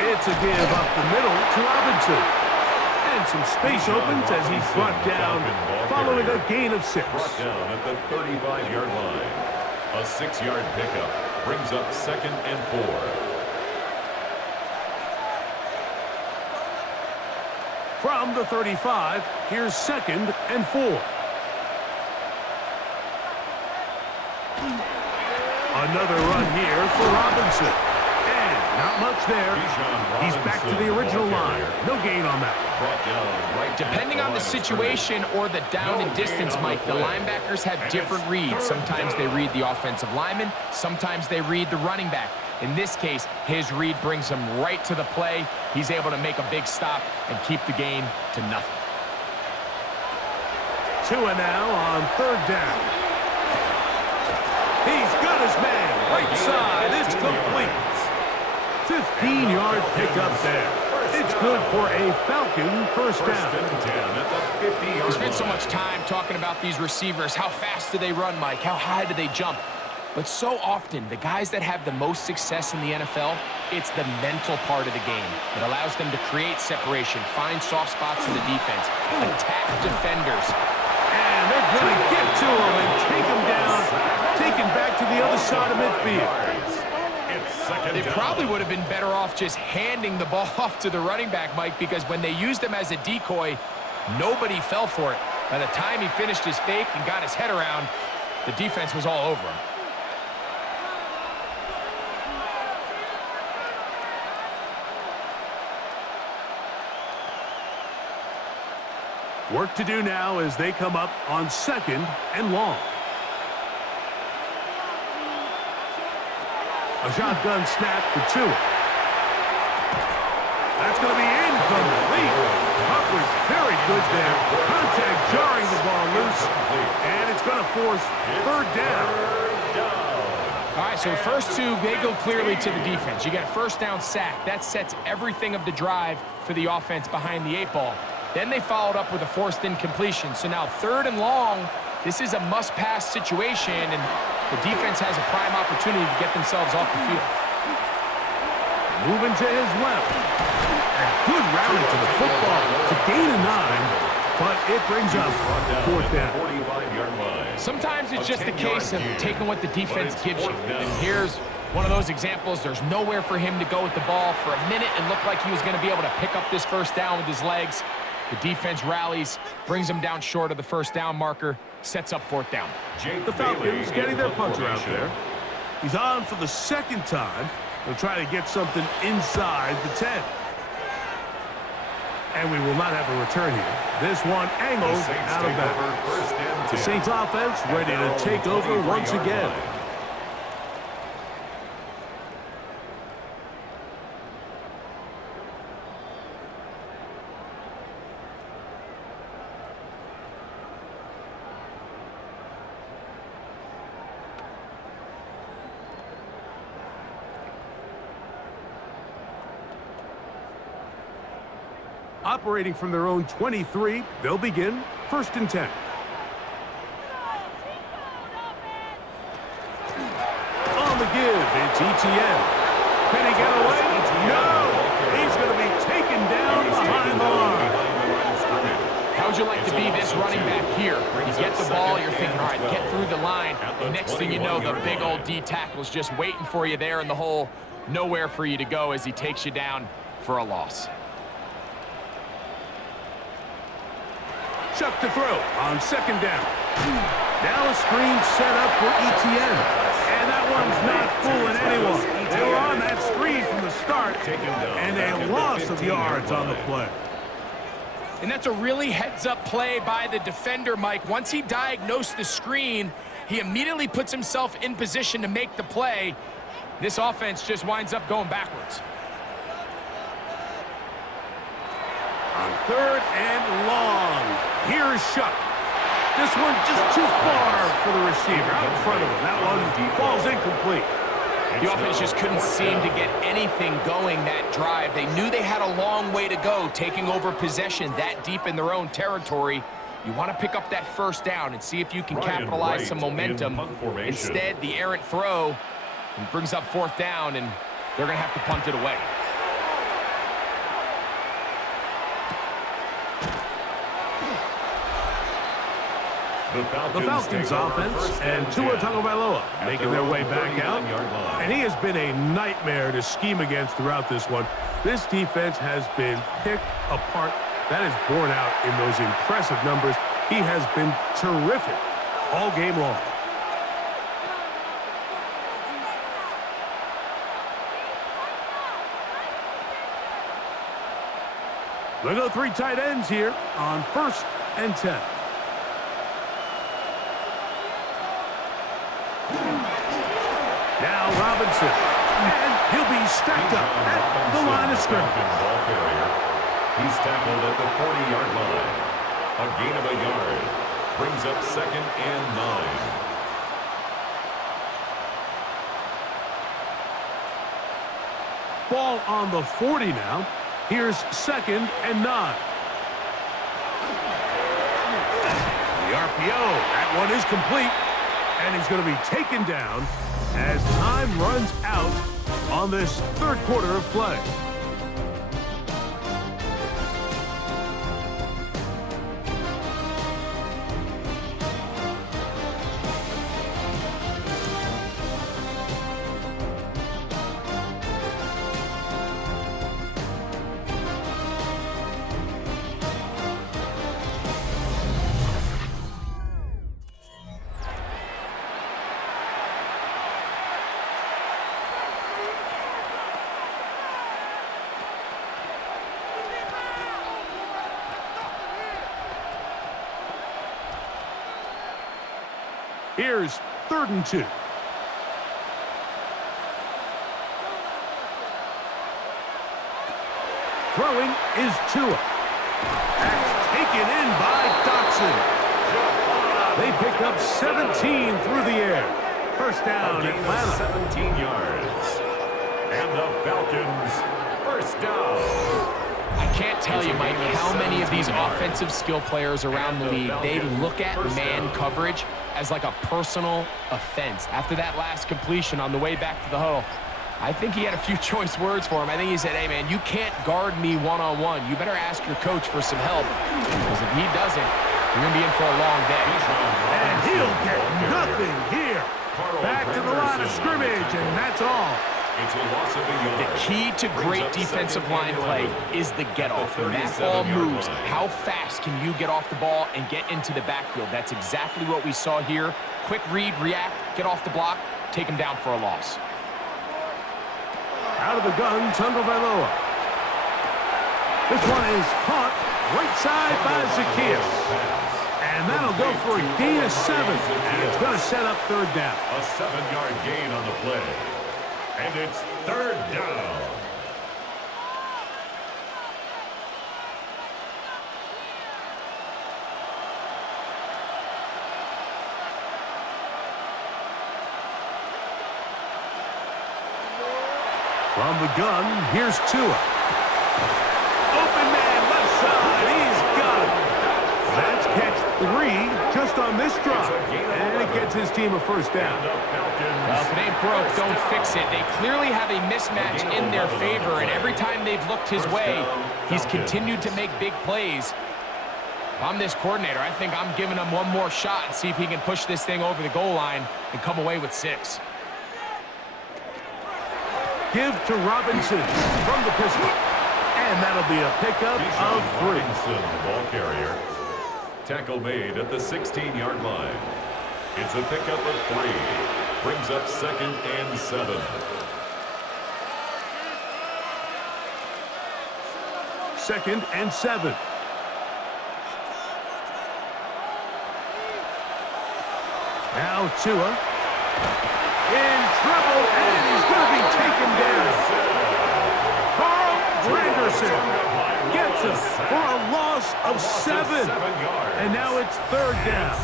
It's a give up the middle to Robinson. And some space opens as he's brought down following a gain of 6. Brought down at the 35-yard line. A 6-yard pickup brings up 2nd and 4. From the 35, here's 2nd and 4. Another run here for Robinson. And not much there. He's back to the original line. No gain on that. Brought down right Depending on the situation or the down and distance, Mike, the linebackers have different reads. Sometimes they read the offensive lineman. Sometimes they read the running back. In this case, his read brings him right to the play. He's able to make a big stop and keep the game to nothing. 2 and now on 3rd down. He's got his man. Right side. It's complete. 15-yard pickup there. It's good for a Falcon 1st down. We spent so much time talking about these receivers. How fast do they run, Mike? How high do they jump? But so often, the guys that have the most success in the NFL, it's the mental part of the game. It allows them to create separation, find soft spots in the defense, attack defenders. And they're going to get to him and take him down, taken back to the other side of midfield. They probably would have been better off just handing the ball off to the running back, Mike, because when they used him as a decoy, nobody fell for it. By the time he finished his fake and got his head around, the defense was all over him. Work to do now as they come up on 2nd and long. A shotgun snap for 2. That's going to be incomplete. Humphrey very good there. Contact jarring the ball loose. And it's going to force 3rd down. All right, so the first 2, they go clearly to the defense. You got a 1st down sack. That sets everything of the drive for the offense behind the 8 ball. Then they followed up with a forced incompletion. So now 3rd and long, this is a must-pass situation, and the defense has a prime opportunity to get themselves off the field. Moving to his left. And good rally to the football to gain a 9, but it brings up 4th down. 45-yard line. Sometimes it's just a case of taking what the defense gives you. And here's one of those examples. There's nowhere for him to go with the ball. For a minute, it looked like he was going to be able to pick up this 1st down with his legs. The defense rallies, brings him down short of the 1st down marker, sets up 4th down. The Falcons getting their punter out there. He's on for the 2nd time. They'll try to get something inside the 10. And we will not have a return here. This one angled out of bounds. The Saints offense ready to take over once again. Operating from their own 23, they'll begin 1st and 10. On the give, it's ETN. Can he get away? No! He's going to be taken down behind the line. How would you like to be this running back here? You get the ball, you're thinking, all right, get through the line. The next thing you know, the big old D tackle's just waiting for you there in the hole. Nowhere for you to go as he takes you down for a loss. Chuck to throw on 2nd down. Now a screen set up for ETN. And that one's not fooling anyone. They were on that screen from the start, and a loss of yards on the play. And that's a really heads-up play by the defender, Mike. Once he diagnosed the screen, he immediately puts himself in position to make the play. This offense just winds up going backwards. On 3rd and long, here's Shuck. This one just too far for the receiver out in front of him. That one falls incomplete. The offense just couldn't seem to get anything going that drive. They knew they had a long way to go, taking over possession that deep in their own territory. You want to pick up that 1st down and see if you can capitalize some momentum. Instead, the errant throw brings up 4th down, and they're going to have to punt it away. The Falcons offense and Tua Tagovailoa making their way back out. And he has been a nightmare to scheme against throughout this one. This defense has been picked apart. That is borne out in those impressive numbers. He has been terrific all game long. They go 3 tight ends here on 1st and 10. Now Robinson, and he'll be stacked up at the line of scrimmage. He's tackled at the 40-yard line. A gain of a yard brings up 2nd and 9. Ball on the 40 now. Here's 2nd and 9. The RPO, that one is complete. And he's going to be taken down as time runs out on this 3rd quarter of play. Here's 3rd and 2. Throwing is Tua. That's taken in by Dotson. They pick up 17 through the air. 1st down, Atlanta. 17 yards. And the Falcons, 1st down. I can't tell you, Mike, how many of these offensive skill players around the league, they look at man coverage as like a personal offense. After that last completion on the way back to the huddle, I think he had a few choice words for him. I think he said, hey, man, you can't guard me one-on-one. You better ask your coach for some help, because if he doesn't, you're going to be in for a long day. And he'll get nothing here. Back to the line of scrimmage, and that's all. It's a loss of a yard. The key to great defensive line play is the get-off. When that ball moves, how fast can you get off the ball and get into the backfield? That's exactly what we saw here. Quick read, react, get off the block, take him down for a loss. Out of the gun, Tagovailoa. This one is caught right side by Zacchaeus. And that'll go for a gain of 7. And it's going to set up 3rd down. A 7-yard gain on the play. And it's 3rd down. From the gun, here's Tua. Open man, left inside. He's got it. That's catch 3 just on this drive. And it gets his team a first down. Well, if it ain't broke, don't fix it. They clearly have a mismatch in their favor, and every time they've looked his way, he's continued to make big plays. If I'm this coordinator, I think I'm giving him one more shot and see if he can push this thing over the goal line and come away with 6. Give to Robinson from the pistol. And that'll be a pickup of 3. Robinson, ball carrier. Tackle made at the 16-yard line. It's a pickup of 3. Brings up 2nd and 7. Second and 7. Now Tua in trouble, and he's going to be taken down. Carl Granderson gets him for a loss of 7. And now it's 3rd down.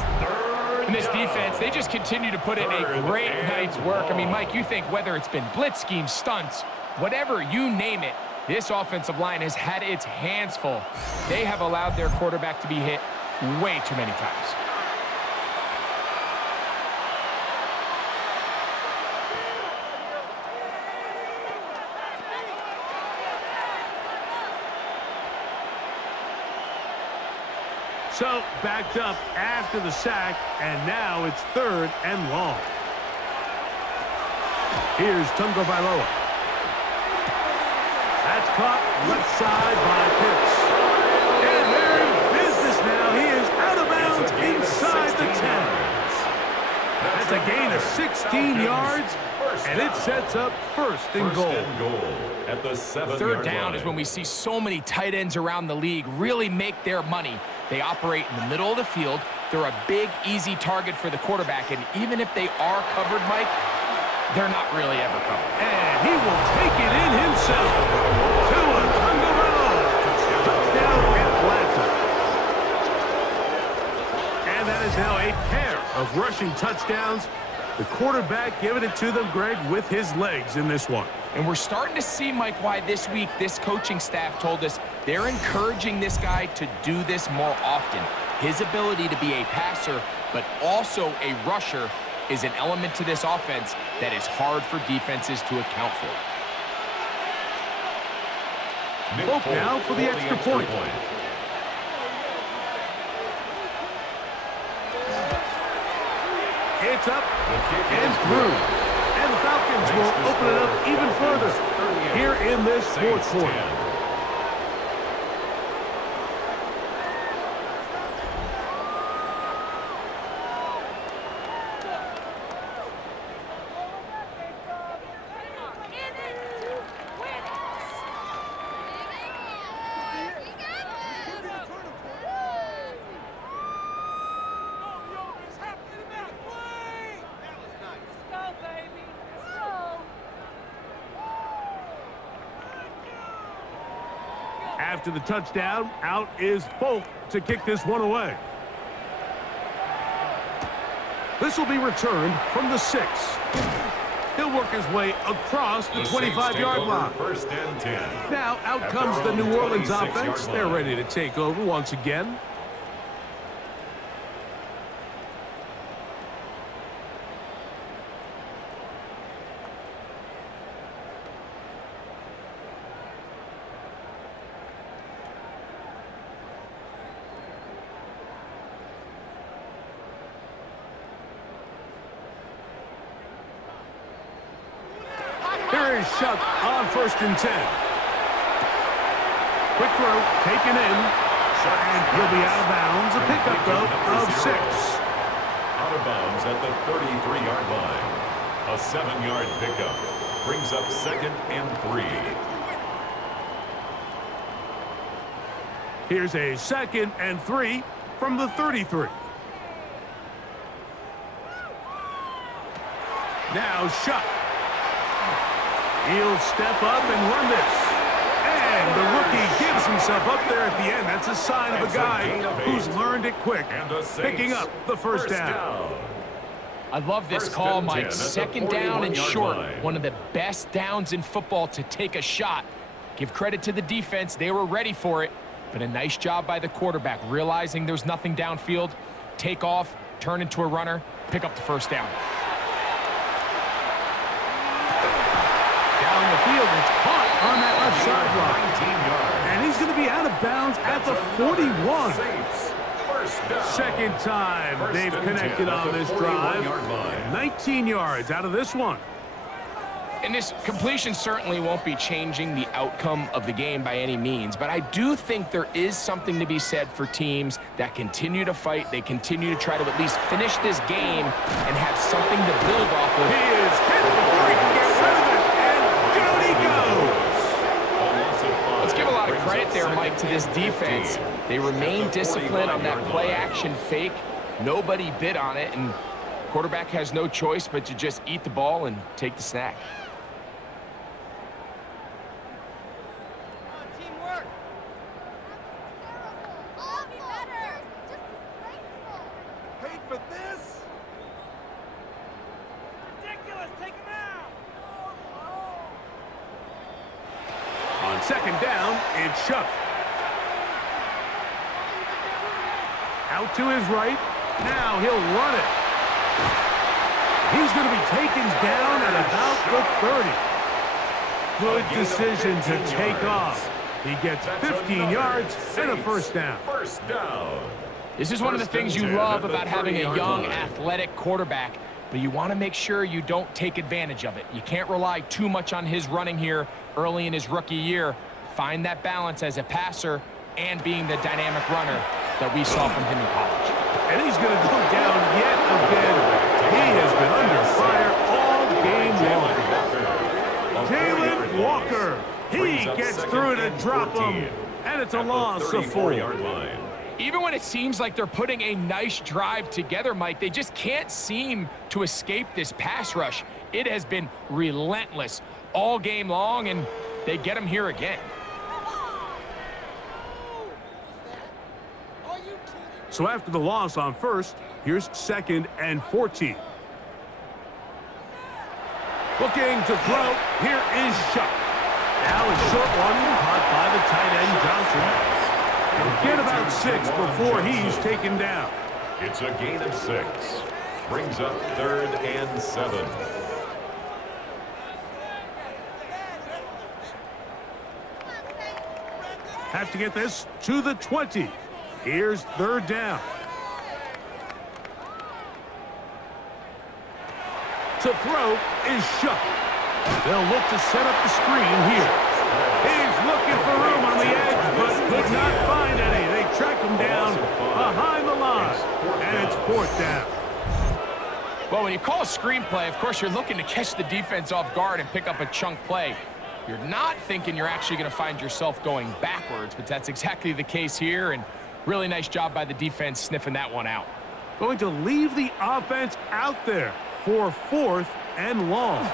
In this defense, they just continue to put in a great night's work. I mean, Mike, you think whether it's been blitz schemes, stunts, whatever you name it, this offensive line has had its hands full. They have allowed their quarterback to be hit way too many times. So backed up after the sack, and now it's 3rd and long. Here's Tagovailoa. That's caught left side by Pitts. And they're in business now. He is out of bounds inside the 10. That's a gain of 16 yards, and it sets up 1st and goal. At the 7-yard 3rd down line. is when we see so many tight ends around the league really make their money. They operate in the middle of the field. They're a big, easy target for the quarterback, and even if they are covered, Mike, they're not really ever covered. And he will take it in himself. Tua Tagovailoa. Touchdown, Atlanta. And that is now a pair of rushing touchdowns. The quarterback giving it to them, Greg, with his legs in this one. And we're starting to see, Mike, why this week this coaching staff told us they're encouraging this guy to do this more often. His ability to be a passer, but also a rusher, is an element to this offense that is hard for defenses to account for. Folk now for the extra point. It's up and through. And the Falcons will open it up even further here in this 4th quarter. After the touchdown, out is Folk to kick this one away. This will be returned from the 6. He'll work his way across the 25-yard line. 1st and 10. Now out comes the New Orleans offense. They're ready to take over once again. Here is Shuck on 1st and 10. Quick throw, taken in, and he'll be out of bounds. A pickup, though, of 6. Out of bounds at the 33-yard line. A 7-yard pickup brings up 2nd and 3. Here's a 2nd and 3 from the 33. Now Shuck. He'll step up and run this. And the rookie gives himself up there at the end. That's a sign of a guy who's learned it quick, picking up the first down. I love this call, Mike. 2nd down and short. One of the best downs in football to take a shot. Give credit to the defense. They were ready for it. But a nice job by the quarterback, realizing there's nothing downfield, take off, turn into a runner, pick up the first down. Down the field, it's caught on that left sideline. 19 yards. And he's going to be out of bounds at the 41. Saints. First down. Second time they've connected on this drive. 19 yards out of this one. And this completion certainly won't be changing the outcome of the game by any means, but I do think there is something to be said for teams that continue to fight. They continue to try to at least finish this game and have something to build off of. He is hit before he can get rid of it, and down he goes. Let's give a lot of credit there, Mike, to this defense. They remain disciplined on that play-action fake. Nobody bid on it, and quarterback has no choice but to just eat the ball and take the snack. On second down, it's Chuck. Out to his right. Now he'll run it. He's going to be taken down at about the 30. Good decision to take off. He gets 15 yards and a first down. First down. This is one of the things you love about having a young, athletic quarterback, but you want to make sure you don't take advantage of it. You can't rely too much on his running here early in his rookie year. Find that balance as a passer and being the dynamic runner that we saw from him in college. And he's going to go down yet again. He has been under fire all game long. Jalen Walker. He gets through to drop him, and it's a loss of 4. Even when it seems like they're putting a nice drive together, Mike, they just can't seem to escape this pass rush. It has been relentless all game long, and they get him here again. So after the loss on first, here's 2nd and 14. Looking to throw. Here is Chuck. Now a short one caught by the tight end Johnson. He'll get about 6 before he's taken down. It's a gain of 6. Brings up 3rd and 7. Have to get this to the 20. Here's 3rd down. To throw is Chuck. They'll look to set up the screen here. He's looking for room on the edge, but could not find any. They track him down behind the line, and it's 4th down. Well, when you call a screenplay, of course, you're looking to catch the defense off guard and pick up a chunk play. You're not thinking you're actually going to find yourself going backwards, but that's exactly the case here, and really nice job by the defense sniffing that one out. Going to leave the offense out there for 4th and long.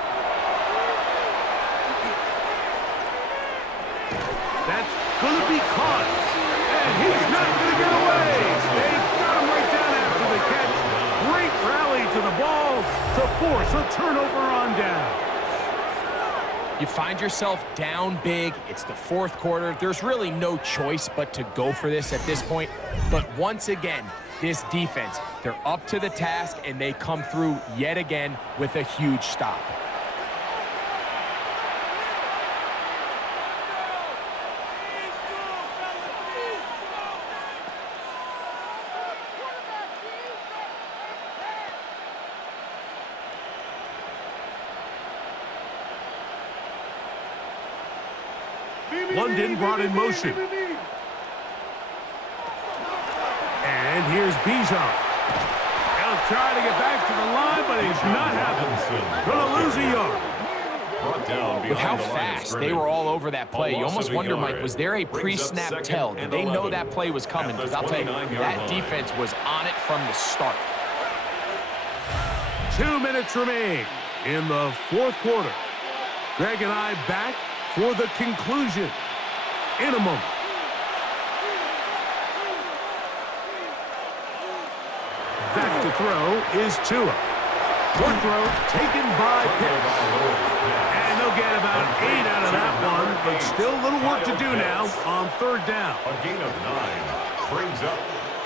That's going to be caught, and he's not going to get away. They got him right down after the catch. Great rally to the ball to force a turnover on down. You find yourself down big. It's the 4th quarter. There's really no choice but to go for this at this point. But once again, this defense, they're up to the task, and they come through yet again with a huge stop. London brought in motion. And here's Bijan. He'll try to get back to the line, but he's not happening. Gonna lose a yard. With how fast they were all over that play, you almost wonder, Mike, was there a pre-snap tell? Did they know that play was coming? Because I'll tell you, that defense was on it from the start. 2 minutes remain in the 4th quarter. Greg and I back for the conclusion in a moment. Back to throw is Tua. Short throw taken by Pitts. And they'll get about 8 out of that one, but still a little work to do now on third down. A gain of 9 brings up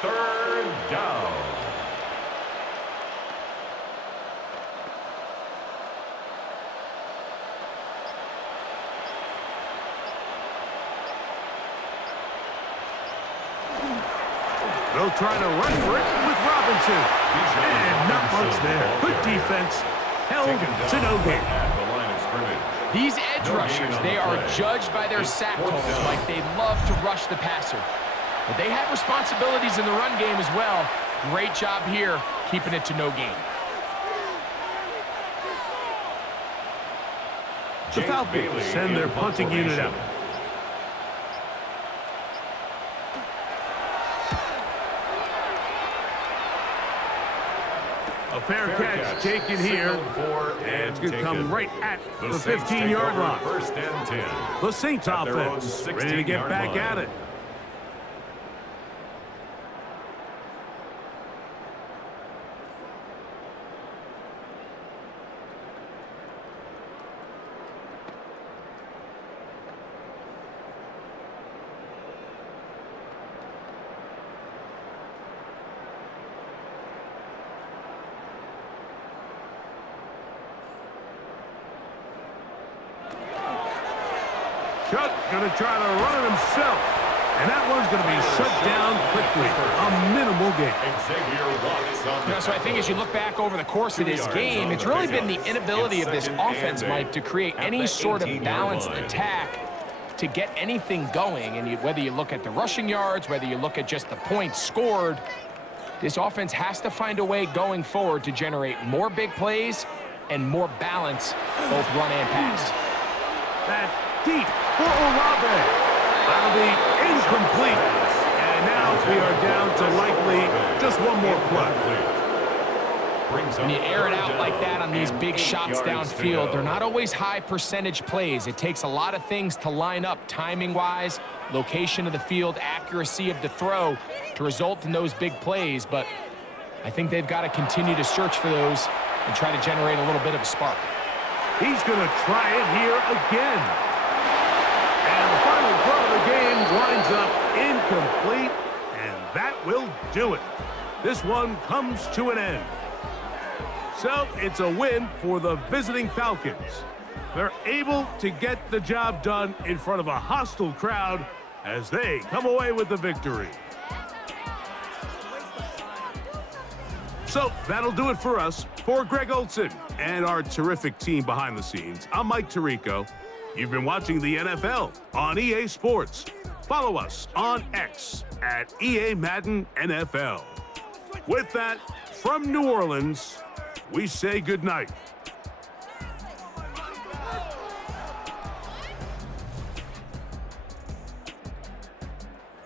third down. They'll try to run for it with Robinson. And not much there. Good defense. Held to no gain. These edge rushers, they are judged by their sack totals. Like, they love to rush the passer. But they have responsibilities in the run game as well. Great job here, keeping it to no gain. The Falcons send their punting unit out. A fair catch taken here, and it's going to come right at the 15-yard line. First and 10. The Saints offense ready to get back at it. Chuck going to try to run it himself. And that one's going to be shut down quickly. A minimal gain. So I think as you look back over the course of this game, it's really been the inability of this offense, Mike, to create any sort of balanced attack to get anything going. And whether you look at the rushing yards, whether you look at just the points scored, this offense has to find a way going forward to generate more big plays and more balance, both run and pass. That deep for Olave. That'll be incomplete. And now we are down to likely just one more play. When you air it out like that on these big shots downfield, they're not always high percentage plays. It takes a lot of things to line up timing-wise, location of the field, accuracy of the throw to result in those big plays. But I think they've got to continue to search for those and try to generate a little bit of a spark. He's going to try it here again. And the final throw of the game winds up incomplete, and that will do it. This one comes to an end. So it's a win for the visiting Falcons. They're able to get the job done in front of a hostile crowd as they come away with the victory. So that'll do it for us. For Greg Olson and our terrific team behind the scenes, I'm Mike Tirico. You've been watching the NFL on EA Sports. Follow us on X at EA Madden NFL. With that, from New Orleans, we say goodnight.